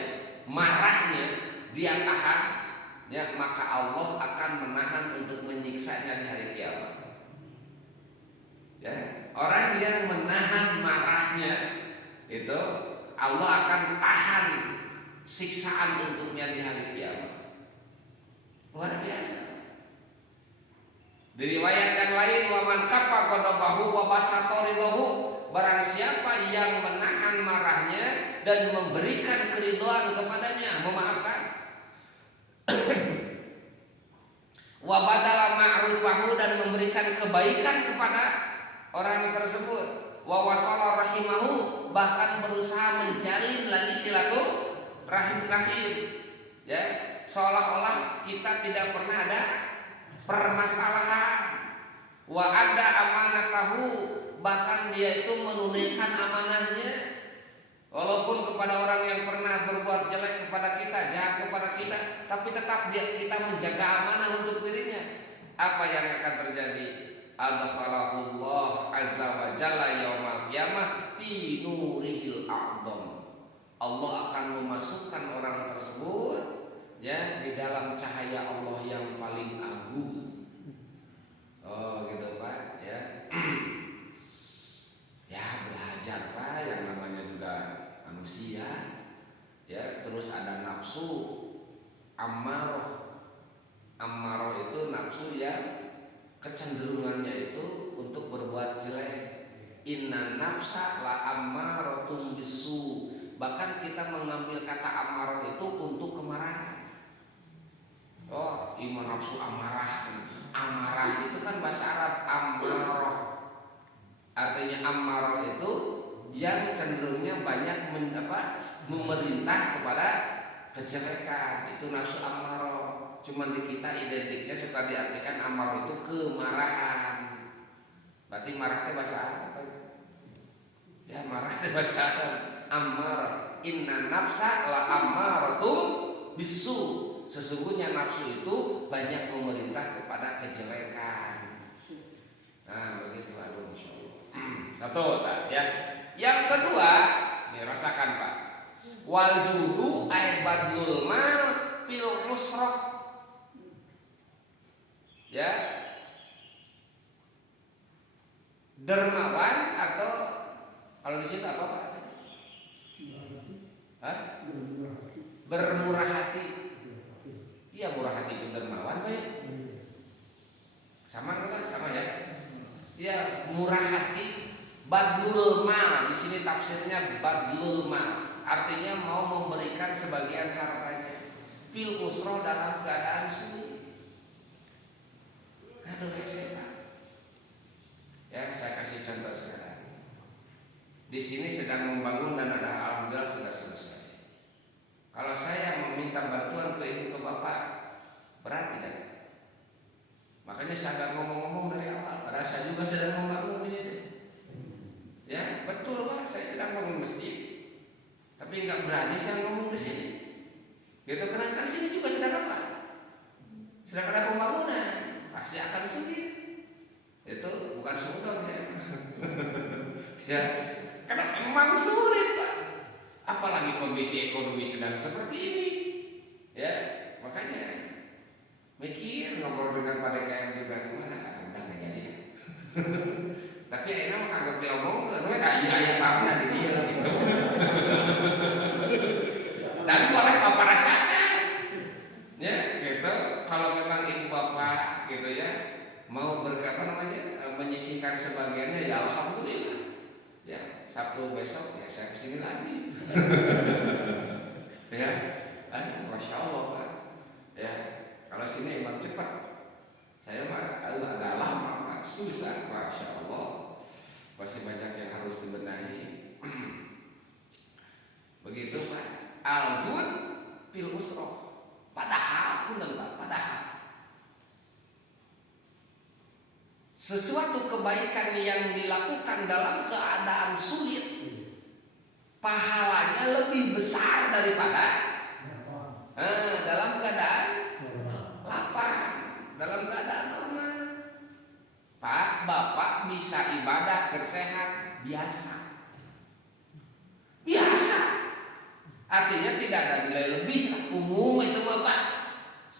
marahnya, dia tahan, ya, maka Allah akan menahan untuk menyiksanya di hari kiamat. Ya, orang yang menahan marahnya itu Allah akan tahan siksaan untuknya di hari kiamat. Luar biasa. Di riwayat yang lain, wa man kaffa ghadabahu wa basatoridahu, barang siapa yang menahan marahnya dan memberikan keridhaan kepadanya, memaafkan. Wa badala ma'rufahu, dan memberikan kebaikan kepada orang tersebut. Wa wasala rahimahu, bahkan berusaha menjalin lagi silaturahim. Ya, seolah-olah kita tidak pernah ada permasalahan. Wa ada amanatahu, bahkan dia itu menunaikan amanahnya. Walaupun kepada orang yang pernah berbuat jelek kepada kita, jahat kepada kita, tapi tetap kita menjaga amanah untuk dirinya. Apa yang akan terjadi? Adkhalahullah azza wa jalla yaumal qiyamah fi nurihil a'dham. Allah akan memasukkan orang tersebut, ya, di dalam cahaya Allah yang paling agung. Oh gitu Pak, ya. Ya belajar Pak, yang namanya juga manusia, ya. Terus ada nafsu ammaroh. Ammaroh itu nafsu yang kecenderungannya itu untuk berbuat jelek. Inna nafsa la ammaratun bisu. Bahkan kita mengambil kata amarah itu untuk kemarahan. Oh, iman nafsu amarah. Amarah itu kan bahasa Arab ammarah. Artinya ammarah itu yang cenderungnya banyak memerintah kepada kejelekan. Itu nafsu ammarah. Cuman di kita identiknya suka diartikan amarah itu kemarahan. Berarti marah itu bahasa Arab. Ya, marah itu bahasa Arab. Ammar, inna nafsa la ammaratum bisu. Sesungguhnya nafsu itu banyak memerintah kepada kejelekan. Nah begitu, aduh Masya Allah. Satu ya. Yang kedua, dirasakan Pak. Wal judu ay badlul mal fil usrah. Ya, dermawan atau kalau di situ apa Pak? Hah? Bermurah hati. Iya, murah hati itu dermawan Pak ya? Sama enggak? Sama ya? Iya, murah hati. Badlul mal, di sini tafsirnya badlul mal, artinya mau memberikan sebagian hartanya. Fil usra, dalam keadaan sulit. Aduh ya, saya kasih contoh sekarang. Di sini sedang membangun dan ada alhamdulillah sudah selesai. Kalau saya meminta bantuan ke ibu ke bapak, berat tidak? Makanya saya agak ngomong-ngomong dari awal. Padahal saya juga sedang membangun ini. Ya betul Pak, saya sedang bangun masjid, tapi nggak berani saya ngomong di sini. Gitu karena kan sini juga sedang apa? Sedang ada pembangunan. Pasti akan sulit. Itu bukan sungkan ya. Ya, karena memang sulit Pak. Apalagi kondisi ekonomi sedang seperti ini. Ya, makanya mikir ngobrol dengan Pak DKM juga gimana? Udah nggak jadi. Tapi akhirnya mah kagak diomong, karena ayah papnya di dia gitu. Dan boleh Bapak rasakan. Ya, gitu. Kalau memang ibu bapak gitu ya mau menyisihkan sebagiannya, ya alhamdulillah. Ya, Sabtu besok ya saya kesini lagi. Ya, Masya Allah Pak. Ya, kalau sini emang cepat. Saya mah agak lama Pak, susah Masya Allah. Masih Sesuatu kebaikan yang dilakukan dalam keadaan sulit, pahalanya lebih besar daripada dalam keadaan lapang, dalam keadaan normal. Pak, Bapak bisa ibadah kersehat biasa. Biasa. Artinya tidak ada nilai lebih, umum itu Bapak.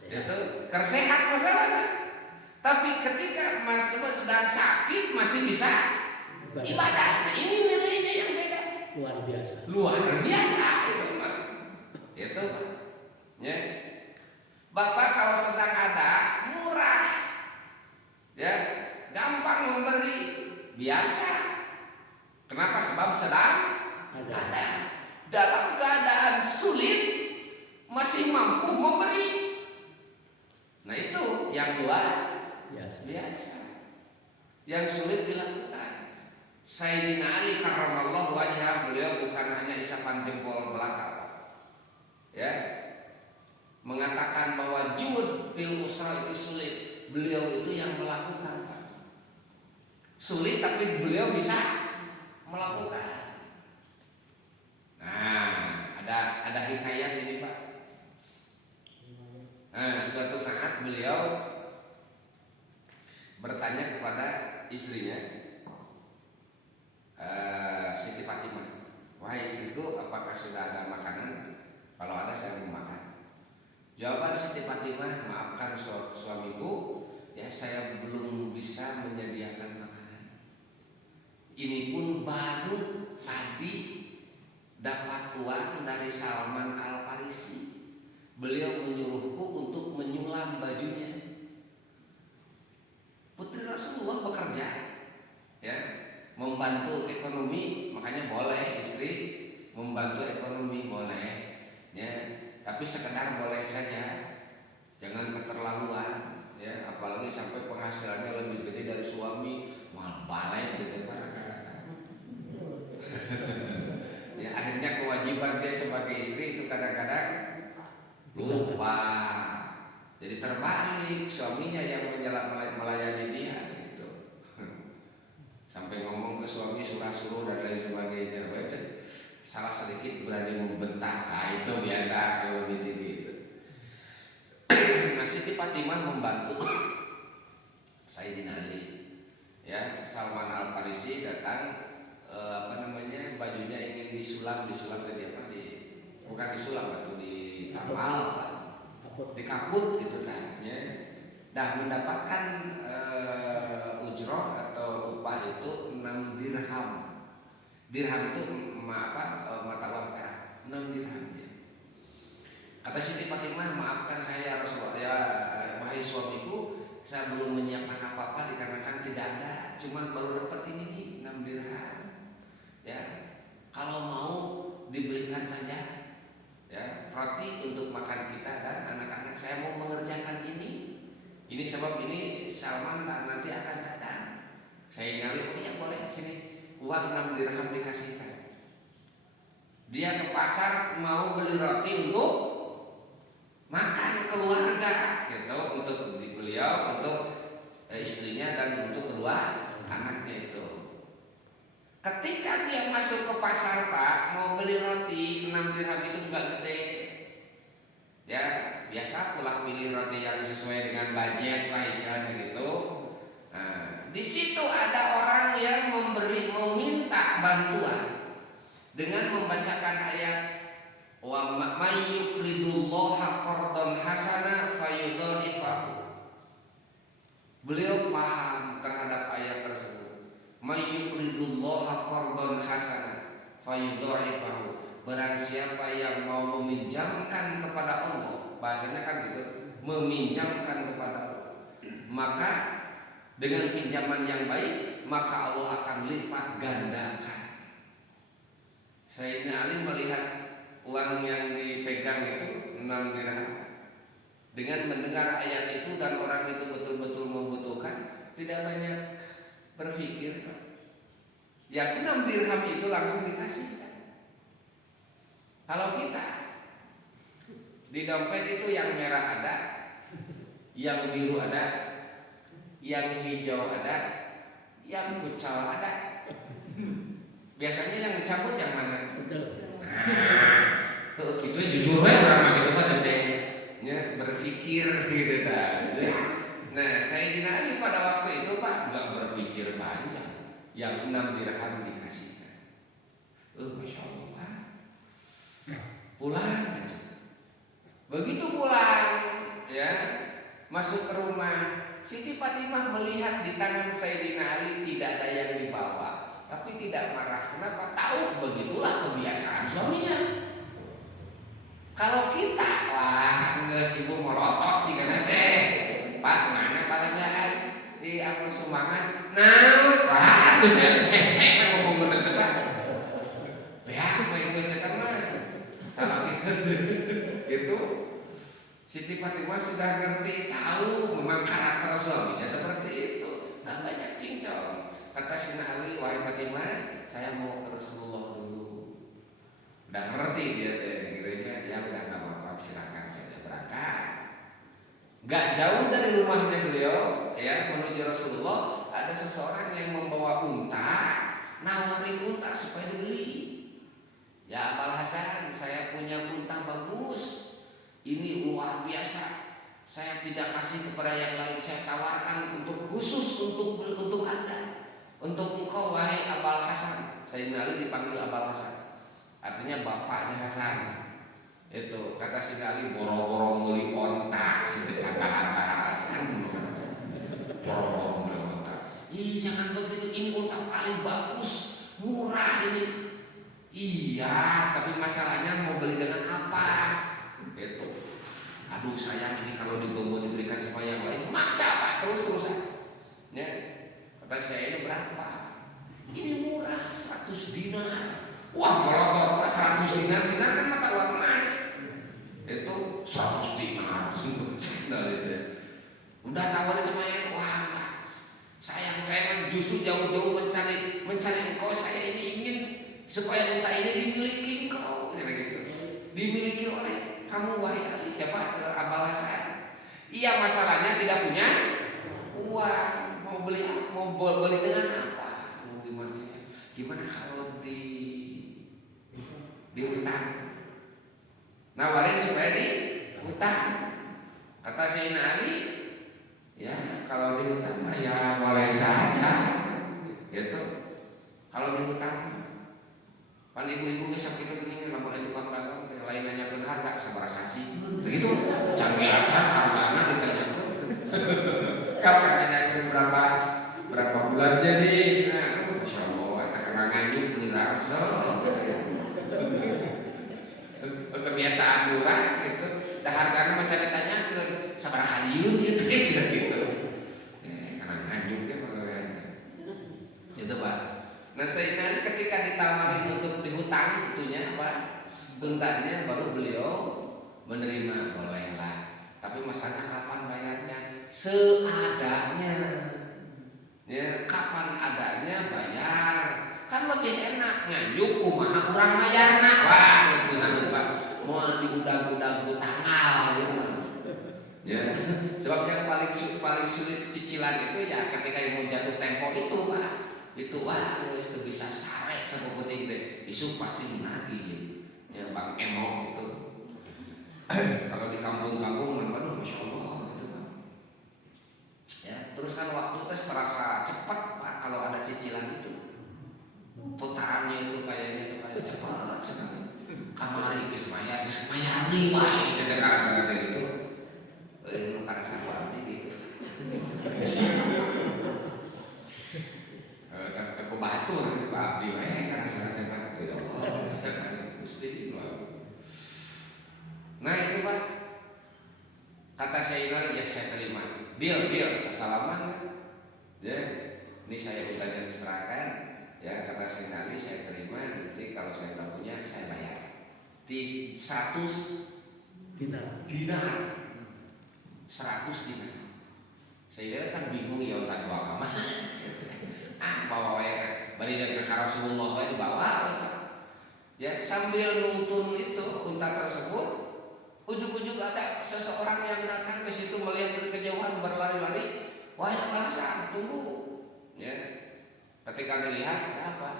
Itu kersehat masalahnya. Tapi ketika Mas sedang sakit masih bisa ibadah. Nah, ini nilainya yang beda. Luar biasa. Luar biasa itu Pak. Itu Pak. Ya. Bapak kalau sedang ada murah, ya gampang memberi, biasa. Kenapa? Sebab sedang ada. Dalam keadaan sulit masih mampu memberi. Nah itu yang luar biasa, yang sulit dilakukan. Sayyidina Ali karramallahu wajhah, beliau bukan hanya isapan jempol belaka, Pak. Ya, mengatakan bahwa jud fil usra itu sulit. Beliau itu yang melakukan, Pak. Sulit tapi beliau bisa melakukan. Nah, ada hikayat ini, Pak. Nah, suatu saat beliau bertanya kepada istrinya, Siti Fatimah, wahai istriku, apakah sudah ada makanan? Kalau ada saya mau makan. Jawaban Siti Fatimah, maafkan suamiku, ya saya belum bisa menyediakan makanan. Ini pun baru tadi dapat uang dari Salman Al Farisi. Beliau menyuruhku untuk menyulam bajunya. Putri Rasulullah bekerja, ya, membantu ekonomi, makanya boleh istri membantu ekonomi boleh, ya, tapi sekedar boleh saja, jangan keterlaluan, ya, apalagi sampai penghasilannya lebih gede dari suami, malah balai gitu kan. Ya, akhirnya kewajiban dia sebagai istri itu kadang-kadang lupa. Jadi terbalik, suaminya yang melayani dia gitu. Sampai ngomong ke suami suruh dan lain sebagainya. Salah sedikit berani membentak. Nah, itu biasa kalau gitu. Nah, Siti Fatimah membantu Sayyidina Ali. Ya, Salman Al Farisi datang, bajunya ingin disulam tadi apa bukan disulam atau ditamal, dikaput gitu ya. Dah mendapatkan ujroh atau upah itu 6 dirham. Dirham itu mata uang perak, 6 dirham ya. Kata Siti Fatimah, maafkan saya Rasulullah, ya wahai suamiku, saya belum menyiapkan apa-apa dikarenakan tidak ada, cuman baru dapat ini nih 6 dirham. Ya, kalau mau dibelikan saja, ya, roti untuk makan kita dan anak-anak. Saya mau mengerjakan ini sebab ini Salman nanti akan datang. Saya nyari, ya boleh sini, uang 6 dirham dikasihkan. Dia ke pasar mau beli roti untuk makan keluarga, gitu, untuk beliau, untuk istrinya dan untuk kedua anaknya itu. Ketika dia masuk ke pasar, Pak, mau beli roti 6 dirham itu juga gede. Ya, biasa pulang pilih roti yang sesuai dengan budget lah istilahnya gitu. Nah, di situ ada orang yang meminta bantuan dengan membacakan ayat wa may yuqridullaha qardan hasana fayudha'ifahu. Beliau paham terhadap ayat tersebut. May yuqridullaha qardan hasana fayudha'ifahu. Barang siapa yang mau meminjamkan kepada Allah, bahasanya kan gitu, meminjamkan kepada Allah, maka dengan pinjaman yang baik, maka Allah akan lipat gandakan. Sayyidina Ali melihat uang yang dipegang itu 6 dirham. Dengan mendengar ayat itu dan orang itu betul-betul membutuhkan, tidak banyak berpikir, yang 6 dirham itu langsung dikasihkan. Kalau kita di dompet itu yang merah ada, yang biru ada, yang hijau ada, yang kucal ada. Biasanya yang dicabut yang mana? Betul. Gitu jujur ya orang gitu kan ya berpikir gitu kan. Nah Sayyidina Ali pada waktu itu Pak nggak berpikir panjang, yang 6 dirham dikasihkan. Masya Allah Pak, pulang aja. Begitu pulang ya masuk ke rumah, Siti Fatimah melihat di tangan Sayyidina Ali tidak ada yang dibawa, tapi tidak marah. Kenapa? Tahu begitulah kebiasaan suaminya. Kalau kita, wah nggak ibu melotot sih kan teh, Pak mana pada jalan di Amal Sumangan, nah Pak itu saya hesek ngomong bener Pak, beak baik gue sekarang salah itu. Siti Fatimah sudah ngerti, tahu memang karakter suaminya seperti itu, nggak banyak cincong. Kata Sayyidina Ali, wahai Fatimah, saya mau ke Rasulullah dulu. Udah ngerti dia teh, kira-kira ya udah nggak apa-apa, silakan saja berangkat. Gak jauh dari rumahnya beliau, ya menuju Rasulullah, ada seseorang yang membawa unta, nawarin unta supaya dibeli. Ya Abul Hasan, saya punya unta bagus. Ini luar biasa. Saya tidak kasih kepada yang lain. Saya tawarkan untuk khusus untuk Anda, untuk engkau wahai Abul Hasan. Sayyidina Ali dipanggil Abul Hasan, artinya bapaknya Hasan. Itu kata Sayyidina Ali, boro-boro meuli onta, situ canggahan boro-boro meuli onta. Ih jangan begitu, ini unta paling bagus, murah ini. Iya, tapi masalahnya mau beli dengan apa? Itu, aduh sayang ini kalau diberikan sama yang lain maksa Pak terus-terusan ya. Kata saya, ini berapa? Ini murah, 100 dinar. Wah melotot Pak, 100 dinar, dinar kan mata uang emas. Itu 100 dinar udah tawarin sama yang, wah sayang saya justru jauh-jauh mencari engkau. Saya ini ingin supaya unta ini dimiliki engkau, gitu. Dimiliki oleh kamu wahai Ali, ya Pak Abul Hasan. Iya masalahnya tidak punya uang, mau beli dengan apa? Mau gimana? Gimana kalau diutang? Nawarin supaya diutang. Kata Sayyidina Ali, ya kalau diutang ya boleh saja. Gitu. Kalau diutang, pan ibu-ibu besok itu gini, lamun ada tukang dagang lain nanya ke harga sabar sasi begitu canggih aja harganya ditanyakan kalau nanya berapa bulan jadi Masya Allah terkena nganyuk beli rasa kebiasaan murah gitu dah harganya macam ditanya ke sabar hadiun gitu gitu karena nganyuk ya itu Pak. Nah Sayyidina Ali ketika ditawarin untuk dihutang itunya apa untanya, baru beliau menerima, bolehlah. Tapi masalahnya kapan bayarnya? Seadanya. Ya, kapan adanya bayar. Kan lebih enak nganjuk kumaha urang bayarna. Wah, geus geunang Pak. Moal diudang-udang ku tanggal ya. Sebab yang paling sulit cicilan itu ya ketika yang mau jatuh tempo itu Pak. Itu wah geus bisa sarek sapuputing teh. Isuk pasti menagih. Ya Bang Emo itu kalau di kampung-kampung waduh Masya Allah gitu Pak. Ya, terus kan waktu itu serasa cepat Pak kalau ada cicilan itu. Putarannya itu kayaknya cepat sekali. Kamari Kismaya nih wae ada karasa gitu. Lu karasa abdi gitu. Teu batur Pak Abdi wae karasa teh Pak ya Allah. Nah itu Pak, kata Sayyidina ya saya terima, deal saya salaman ya, ini saya udah serahkan ya. Kata Sayyidina Ali saya terima, nanti kalau saya nggak punya saya bayar di 100 dinar 100 dinar. Sayyidina kan bingung ya utang bawa kamar bawa balik dari Rasulullah itu bawa ya, sambil nuntun itu unta tersebut, ujung-ujung ada seseorang yang datang ke situ melihat dari kejauhan berlari-lari. Wahai Abul Hasan, tunggu. Ya, Ketika dilihat, apa?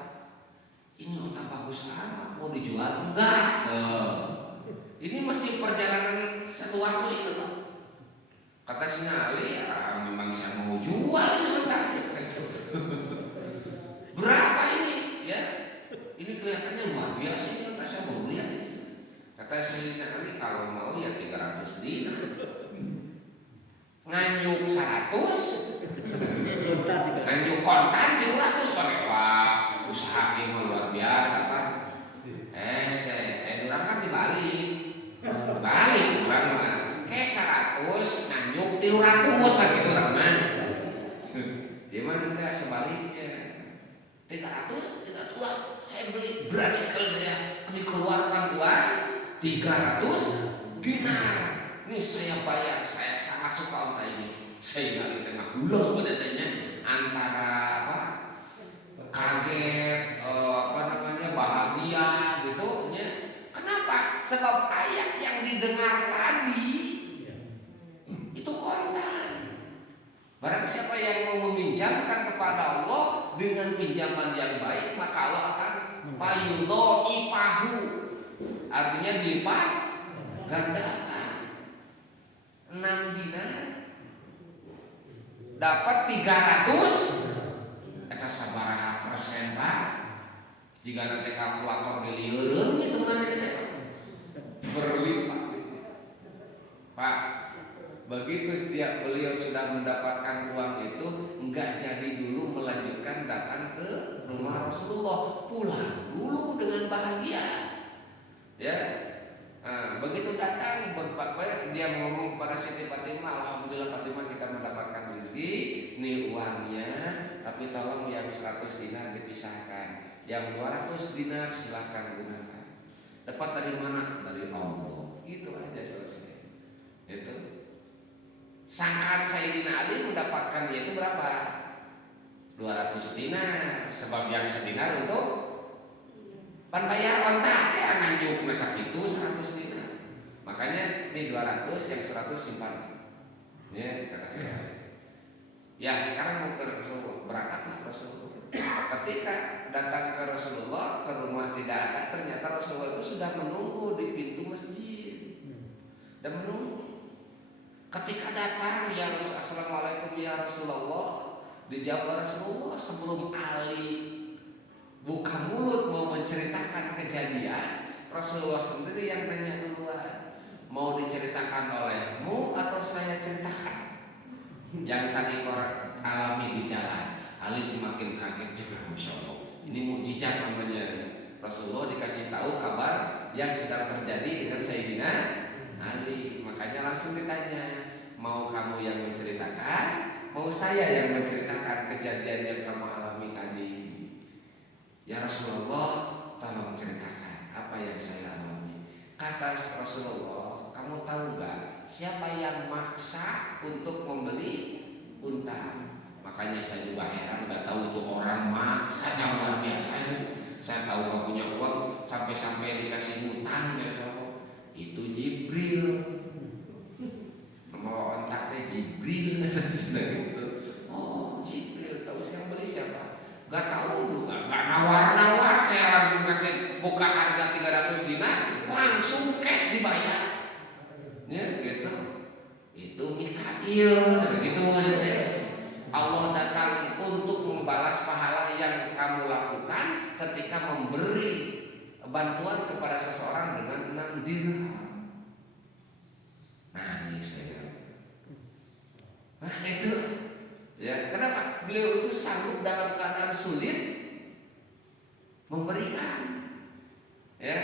Ini unta bagus amat, mau dijual enggak? Ini masih perjalanan satu waktu itu loh. Kata Sayyidina Ali, ya memang saya mau jual ini unta. Berapa ini? Ya, ini kelihatannya luar biasa ini unta, saya mau lihat ini. Kata Sayyidina Ali, kalau mau ya 300 dinar. Nganyuk 100, nganyuk kontan 300 pakai wah usaha ini luar biasa Pak. Orang kan dibalik orang mah kayak 100 nganyuk 300 gitu orang mah. Dia mah enggak, sebaliknya 300 tidak tua saya beli, berani sekali saya dikeluarkan uang 300 dinar. Ini saya bayar, saya sangat suka unta ini. Saya di tengah ulang bedanya antara apa kaget, bahagia gitu ya. Kenapa? Sebab ayat yang didengar tadi itu kontan. Barang siapa yang mau meminjamkan kepada Allah dengan pinjaman yang baik, maka Allah akan payudho ipahu, artinya dilipat gandakan. 6 dinar dapat 300, eta sabaraha persen Pak? Jika nanti kalkulator gelieureun gitu nanti teh berlipat Pak. Begitu beliau sudah mendapatkan uang itu, enggak jadi dulu melanjutkan datang ke rumah Rasulullah, pulang dulu dengan bahagia ya. Nah, begitu datang dia ngomong kepada Siti Fatimah, alhamdulillah Fatimah kita mendapatkan rezeki, ini uangnya, tapi tolong yang 100 dinar dipisahkan, yang 200 dinar silahkan gunakan. Dapat dari mana? Dari Allah. Itu aja selesai. Itu. Sangkaan Sayyidina Ali mendapatkan itu berapa? 200 dinar, sebab yang sedinar untuk bayar ontak ya nganjuk masak itu 100 dinar. Makanya ini 200, yang 100 simpan. Ya, kata saya. Ya, sekarang mau ke Rasulullah, berangkatlah Rasulullah. Ketika datang ke Rasulullah, ke rumah tidak ada, ternyata Rasulullah itu sudah menunggu di pintu masjid. Dan menunggu. Ketika datang, ya Assalamualaikum ya Rasulullah, dijawab Rasulullah sebelum Ali buka mulut mau menceritakan kejadian, Rasulullah sendiri yang nanya duluan, mau diceritakan olehmu atau saya ceritakan yang tadi kau alami di jalan. Ali semakin kaget juga, Masya Allah. Ini mukjizat namanya. Rasulullah dikasih tahu kabar yang sedang terjadi dengan Sayyidina Ali. Makanya langsung ditanya, mau kamu yang menceritakan, mau saya yang menceritakan kejadian yang kamu alami tadi? Ya Rasulullah, tolong ceritakan apa yang saya alami. Kata Rasulullah, kamu tahu nggak siapa yang maksa untuk membeli unta? Makanya saya juga heran, nggak tahu itu orang maksa yang luar biasa. Saya tahu nggak punya uang sampai dikasih hutang ya Rasulullah. Itu Jibril. Mau unta teh Jibril. Oh Jibril, tahu yang beli siapa? Gak tahu juga, gak nawar-nawar. Saya langsung kasih buka harga 300 dinar, langsung cash dibayar. Ya gitu. Itu Mikail, gitu. Allah datang untuk membalas pahala yang kamu lakukan ketika memberi bantuan kepada seseorang dengan 6 dirham. Nangis saya. Nah itu. Ya, kenapa? Beliau itu sanggup dalam keadaan sulit memberikan, ya.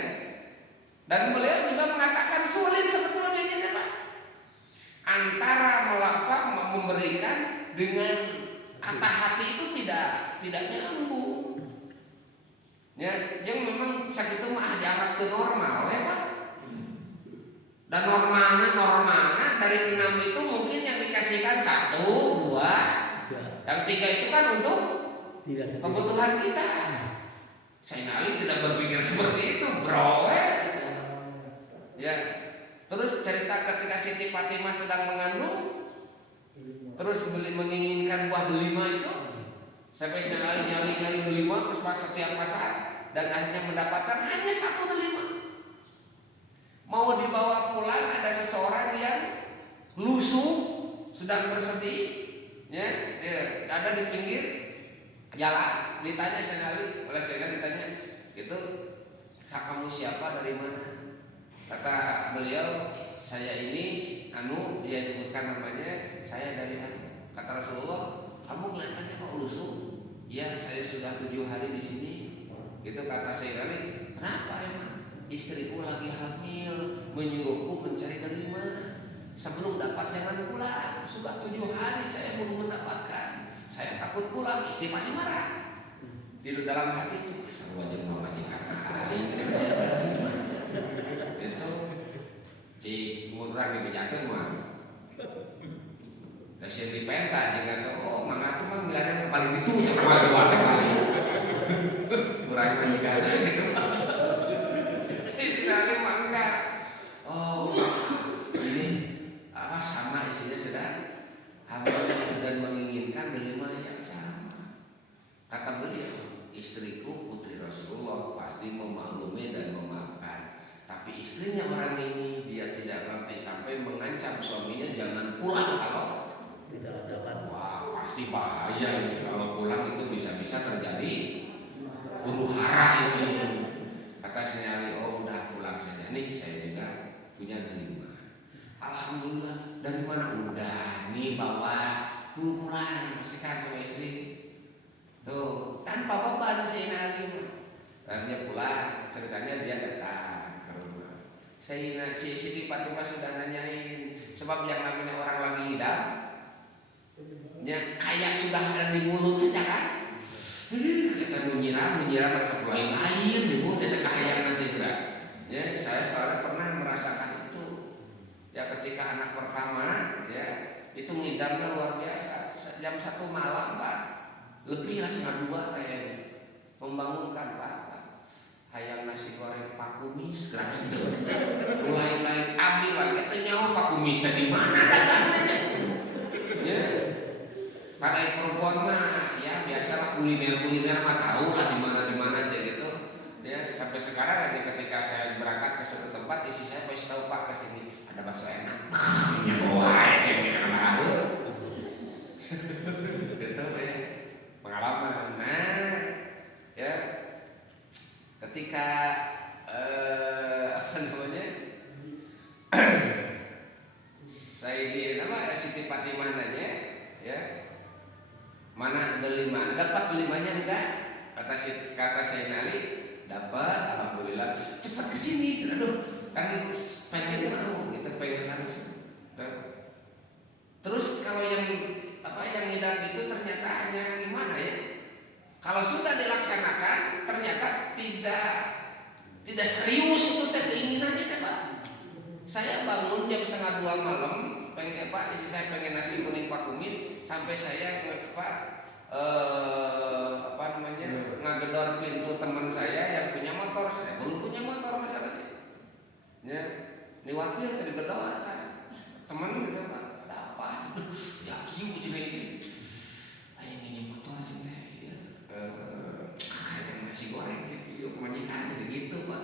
Dan beliau juga mengatakan sulit sebetulnya ini Pak. Antara memberikan dengan kata hati itu tidak nyambung. Ya, yang memang sakit itu mah dianggap ke normal, ya Pak. Dan normalnya dari 6 itu mungkin yang dikasihkan 1, 2. Yang 3 itu kan untuk kebutuhan kita. Sayyidina Ali tidak berpikir seperti itu, bro. Ya. Terus cerita ketika Siti Fatimah sedang mengandung, terus menginginkan buah delima itu, Sampai sekali nyari-nyari delima pas setiap pasar dan akhirnya mendapatkan hanya satu delima. Mau dibawa pulang, ada seseorang yang lusuh sedang bersedih, ya, ada di pinggir jalan. Ditanya sekali, oleh saya ditanya, itu kamu siapa, dari mana? Kata beliau, saya ini dia sebutkan namanya, saya dari anu. Kata Rasulullah, kamu kelihatannya kok lusuh? Ya, saya sudah 7 hari di sini. Itu kata saya kali, kenapa emang? Istriku lagi hamil, menyuruhku mencari delima. Sebelum dapat jangan pulang. Sudah 7 hari saya belum mendapatkan. Saya takut pulang, istri pasti marah. Di dalam hati itu, sama aja majikan lain. Itu si murah dibejakan mah. Terus yang dipenta jangan tuh, oh mangga tuh mah milihnya paling itu sama keluarga paling. Kurang majikan gitu. Jadi mangga. Oh, ini sama isinya sedang hamil dan menginginkan delima yang sama. Kata beliau, istriku putri Rasulullah pasti memaklumi dan memaafkan. Tapi istrinya orang ini dia tidak ngerti sampai mengancam suaminya jangan pulang kalau tidak dapat. Wah, pasti bahaya ini kalau pulang itu bisa-bisa terjadi huru hara ini. Kata saya, oh udah pulang saja nih, saya juga punya delima. Alhamdulillah, dari mana? Udah nih bawa buru pulang, pastikan sama istri. Tuh, tanpa beban si Nalim. Akhirnya pulang, ceritanya dia datang ke rumah. Saya si Siti Fatimah sudah nanyain, sebab yang namanya orang lagi ngidam, ya kayak sudah ada di mulut saja kan. Kita menyiram rasa lain air di mulut, itu kayak nanti gerak. Ya, saya soalnya pernah merasakan. Ya ketika anak pertama ya itu ngidamnya luar biasa. Jam 1 malam Pak, lebih lah 1:30 kayaknya, membangunkan Pak. Hayang nasi goreng Pak Kumis gerak itu. Mulai ambil lagi itu nyawa Pak Kumisnya di mana dagangannya. Ya. Pada perempuan mah ya biasalah kuliner mah tahu lah di mana aja gitu. Ya sampai sekarang aja ketika saya berangkat ke suatu tempat, istri saya pasti tahu Pak ke sini ada bakso enak. Ya bawa cengkeh sama aku. Itu ya pengalaman. Nah, ya ketika apa namanya? Saya di Siti Fatimah nanya, ya. Mana delima? Dapat delimanya enggak? Kata Sayyidina Ali, dapat, alhamdulillah. Cepat ke sini. Aduh, kan pengen mau kita pengen harus. Terus kalau yang ngidam itu ternyata hanya gimana ya? Kalau sudah dilaksanakan ternyata tidak serius itu keinginannya Pak. Saya bangun jam 1:30 malam, pengen istri saya pengen nasi kuning Pak Kumis, sampai saya ngagedor pintu teman saya yang punya motor, saya belum punya motor masalahnya. Ya, ini waktu yang tadi gedor teman gitu Pak, ada apa? Ya kiu sih ini. Ayo ini motor sih ya. Nasi goreng gitu, majikan gitu Pak.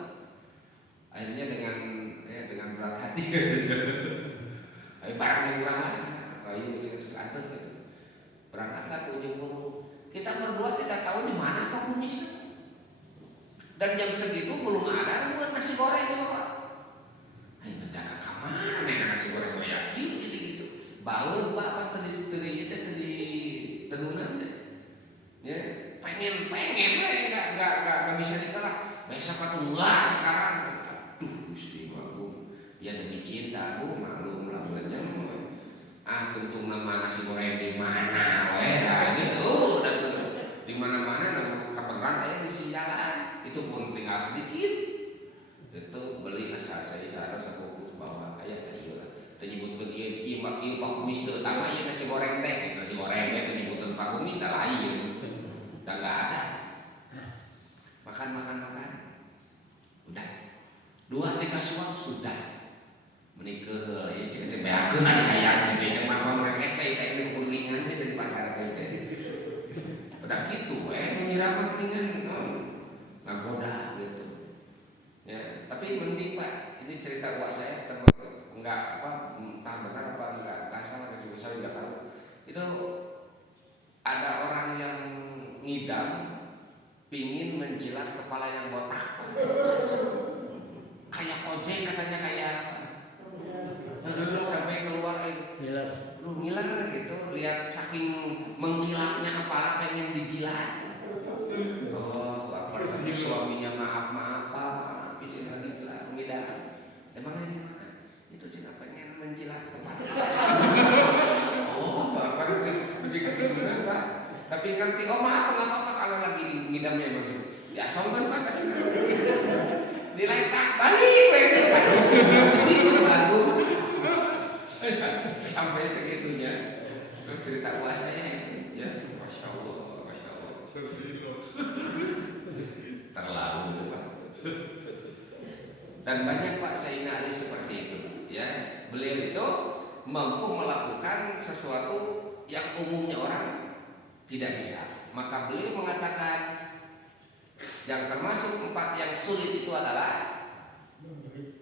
Akhirnya dengan berat hati, barang yang kurang lah, kayu bisa kantor gitu. Berangkatlah ke ujung Kulon. Kita berdua tidak tahu di mana Pak Kumisnya. Dan jam segitu belum ada buat nasi goreng gitu Pak. Ayo dagang kemana nih nasi goreng goyak gitu. Bau Pak apa tadi tenungan deh. Ya pengen nggak bisa ditolak. Besok atau enggak sekarang. Aduh istimewa Bu. Ya demi cinta Bu, maklum lah bulannya. Tuntung nama nasi goreng di mana? Di mana-mana kapan ya di sini jalan. Itu pun tinggal sedikit. Itu beli asal saya harus aku bawa kayak lah. Ternyebutkan iya Pak Kumis itu utama ya nasi goreng teh. Nasi goreng itu ternyebutkan Pak Kumis dah lain. Udah nggak ada. Makan. Udah. 2-3 suap sudah. Menikah ya cerita beakeun ari hayang jadi mah mereka saya teh di kulingan dari pasar teh. udah gitu, menyiram dengan ngagoda gitu. Ya, tapi mending Pak, ini cerita uak saya, enggak apa, entah benar apa enggak, entah salah, juga saya enggak tahu. Itu ada orang yang ngidam, pingin menjilat kepala yang botak, kayak kojek katanya kayak, sampai keluar ngiler gitu, lihat saking mengkilapnya kepala pengen dijilat. Oh, apa sampai suaminya maaf Pak, izin lagi ngidam. Emangnya gimana? Itu cina pengen menjilat kepala. Oh, Bapak lebih ke gitu Pak. Tapi ngerti, oh maaf nggak apa-apa kalau lagi ngidamnya emang sih. Ya soalnya Pak kasih. Nilai tak balik, baru sampai segitunya. Terus cerita uas saya itu, ya, masya Allah. Terlalu Pak. Dan banyak Pak Sayyidina Ali seperti itu, ya. Beliau itu mampu melakukan sesuatu yang umumnya orang tidak bisa. Maka beliau mengatakan yang termasuk 4 yang sulit itu adalah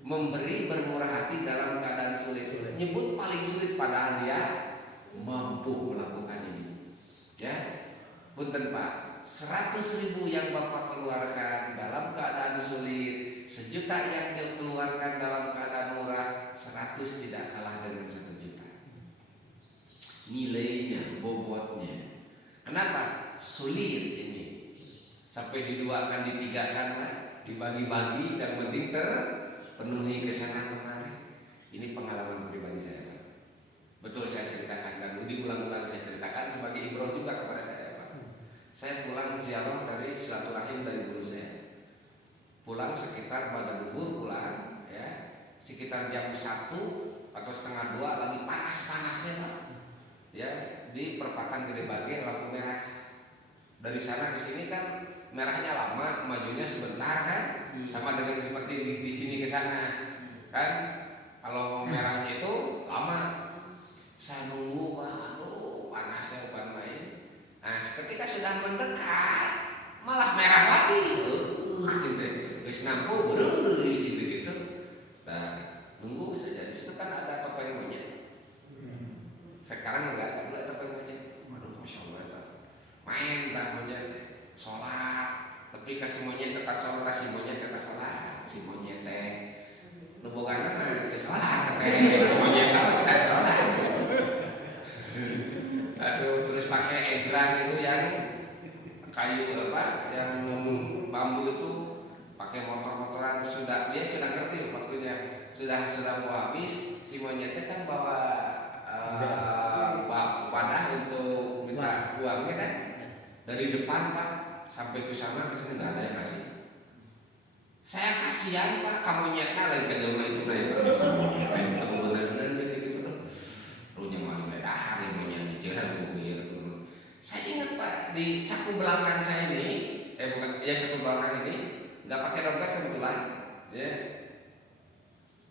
memberi bermurah hati dalam keadaan sulit. Nyebut paling sulit padahal dia mampu melakukan ini. Ya, punten Pak, 100.000 yang Bapak keluarkan dalam keadaan sulit, 1 juta yang dia keluarkan dalam keadaan murah, 100 tidak kalah dengan 1 juta. Nilainya, bobotnya. Kenapa? Sulit ini. Sampai diduakan, ditigakan, dibagi-bagi, dan penting terpenuhi kesana kemari. Ini pengalaman pribadi saya Pak. Betul saya ceritakan dan diulang-ulang saya ceritakan sebagai ibroh juga kepada saya Pak. Saya pulang ziarah dari silaturahim dari guru saya. Pulang sekitar pada duhur pulang, ya, sekitar jam 1 atau setengah 2 lagi panas-panasnya Pak. Ya, di perempatan Gede Bage lampu merah. Dari sana ke sini kan merahnya lama, majunya sebentar kan, sama dengan seperti di sini ke sana kan. Kalau merahnya itu lama, saya nunggu Pak, aduh panasnya bukan main. Nah, ketika sudah mendekat malah merah lagi, terus nampu burung gitu. Nah, nunggu saja. Di situ kan ada topeng monyet. Sekarang enggak ada topeng monyet. Aduh, masya Allah itu. Main lah monyet, sholat. Tapi kasih monyet tetap sholat, kasih monyet tetap sholat, si monyet teh. Lubukan mana? Sholat, teh. Si monyet apa tidak sholat? Aduh, terus pakai egrang itu yang kayu apa? Yang bambu itu, pakai motor-motoran dia sudah ngerti waktunya. Sudah mau habis, si monyetnya kan bawa wadah untuk minta uangnya kan. Dari depan Pak sampai ke sana nggak ada yang ngasih. Saya kasihan Pak, kamu nyetna lagi ke rumah itu naik kamu benar-benar gitu. Runya mau dahar yang monyet dijerat gitu. Saya ingat Pak di saku belakang saya ini, bukan ya saku belakang ini nggak pakai dompet kebetulan, ya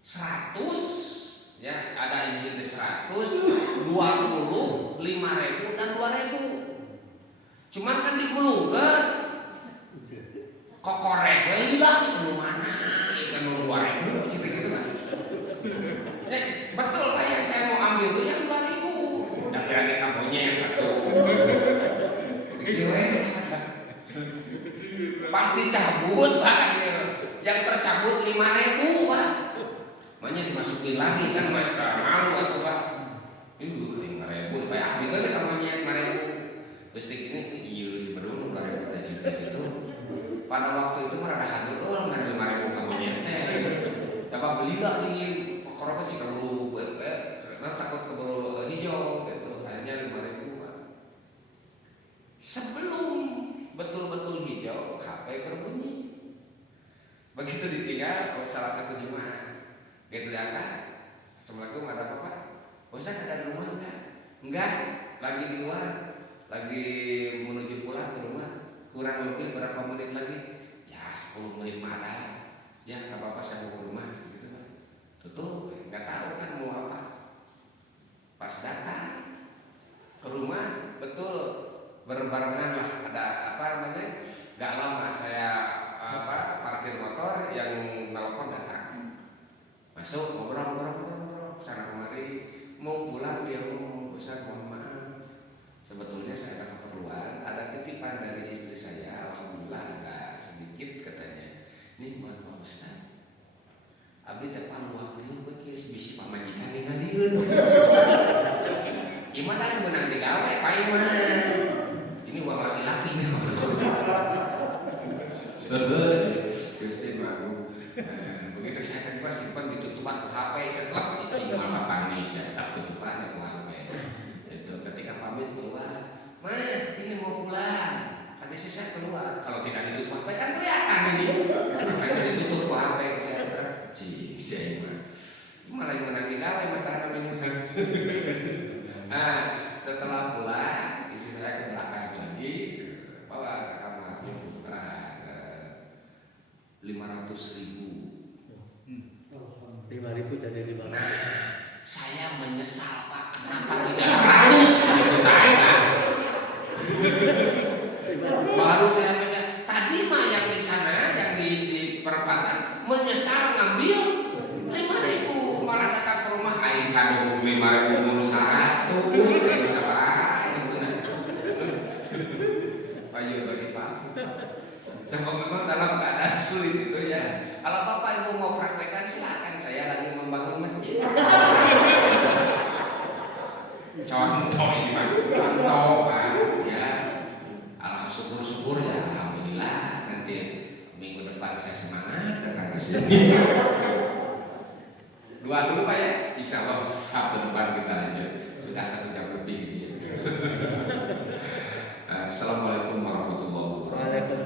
100, ya ada izin 100, 20, 5.000 dan 2.000. Cuman kan digulungkan kokorek hilang itu mana ikan 2.000 gitu kan. Betul Pak, yang saya mau ambil itu yang 2.000. Tapi ada kamunya yang betul. Pasti cabut Pak. Yang tercabut 5.000 Pak. Makanya dimasukin lagi kan mereka malu atau Pak. 5.000 Pak, kan kamunya 5.000. Terus ini iya sebelum 2.000 juta gitu. Pada waktu itu merada handul, merada 5.000 kamunya teh. Coba belilah tinggi, korban sih kalau karena takut keburu hijau gitu. Akhirnya 5.000 Pak. Sebelum betul-betul hijau, HP berbunyi. Begitu ditinggal, salah satu jemaah gitu diangkat. Assalamualaikum, ada apa Pak? Ustaz ada di rumah enggak? Enggak, lagi di luar. Lagi menuju pulang ke rumah, kurang lebih berapa menit lagi? Ya 10 menit ada. Ya nggak apa-apa, saya mau ke rumah gitu kan. Tutup, nggak tahu kan mau apa. Pas datang ke rumah, betul berbarengan lah, ada telepon datang. Masuk ngobrol sana kemari. Mau pulang dia ngomong, Ustaz mohon maaf. Sebetulnya saya ada keperluan, ada titipan dari istri saya, alhamdulillah ada sedikit katanya. Ini buat Pak Ustaz. Abdi teh panuah dieu beuki bisi pamajikan ningalieun. Gimana yang menang digawe Pak Iman? Ini uang laki-laki nih. Gusti malu. Begitu saya terima simpan ditutupan HP setelah cicing malah panik saya tak tutupan aku HP. Itu ketika pamit keluar, Mas ini mau pulang. Tadi saya keluar. Kalau tidak ditutup HP kan kelihatan ini. Makanya ditutup HP saya terkecil saya mah. Malah yang menang digawe masalah ini. Nah setelah pulang istri saya ke belakang lagi bawa ke kamar putra 500.000. 5.000 jadi 500. Saya menyesal Pak, kenapa tidak 100? Gitu tanya. Baru saya baca, tadi mah yang di sana, yang di perempatan menyesal ngambil 5.000, malah datang ke rumah aing kado 5.000 mun 100, aing sabaraha gitu nah. Payu bagi Pak. Sebab memang dalam keadaan sulit itu ya. Kalau Bapak Ibu mau praktekkan silakan, saya lagi membangun masjid. Contoh ini Pak, contoh Pak ya. Alhamdulillah syukur ya, alhamdulillah. Nanti minggu depan saya semangat datang ke sini. Dua dulu Pak ya, insya Allah Sabtu depan kita lanjut. Sudah 1 jam lebih ini. Assalamualaikum warahmatullahi wabarakatuh.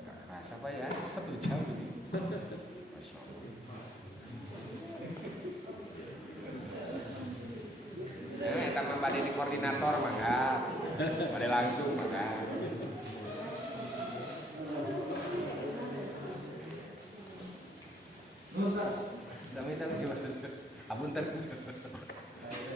Kerasa Pak ya, 1 jam. Kita membadi di koordinator maka pada langsung maka. Tapi gimana? Apunten.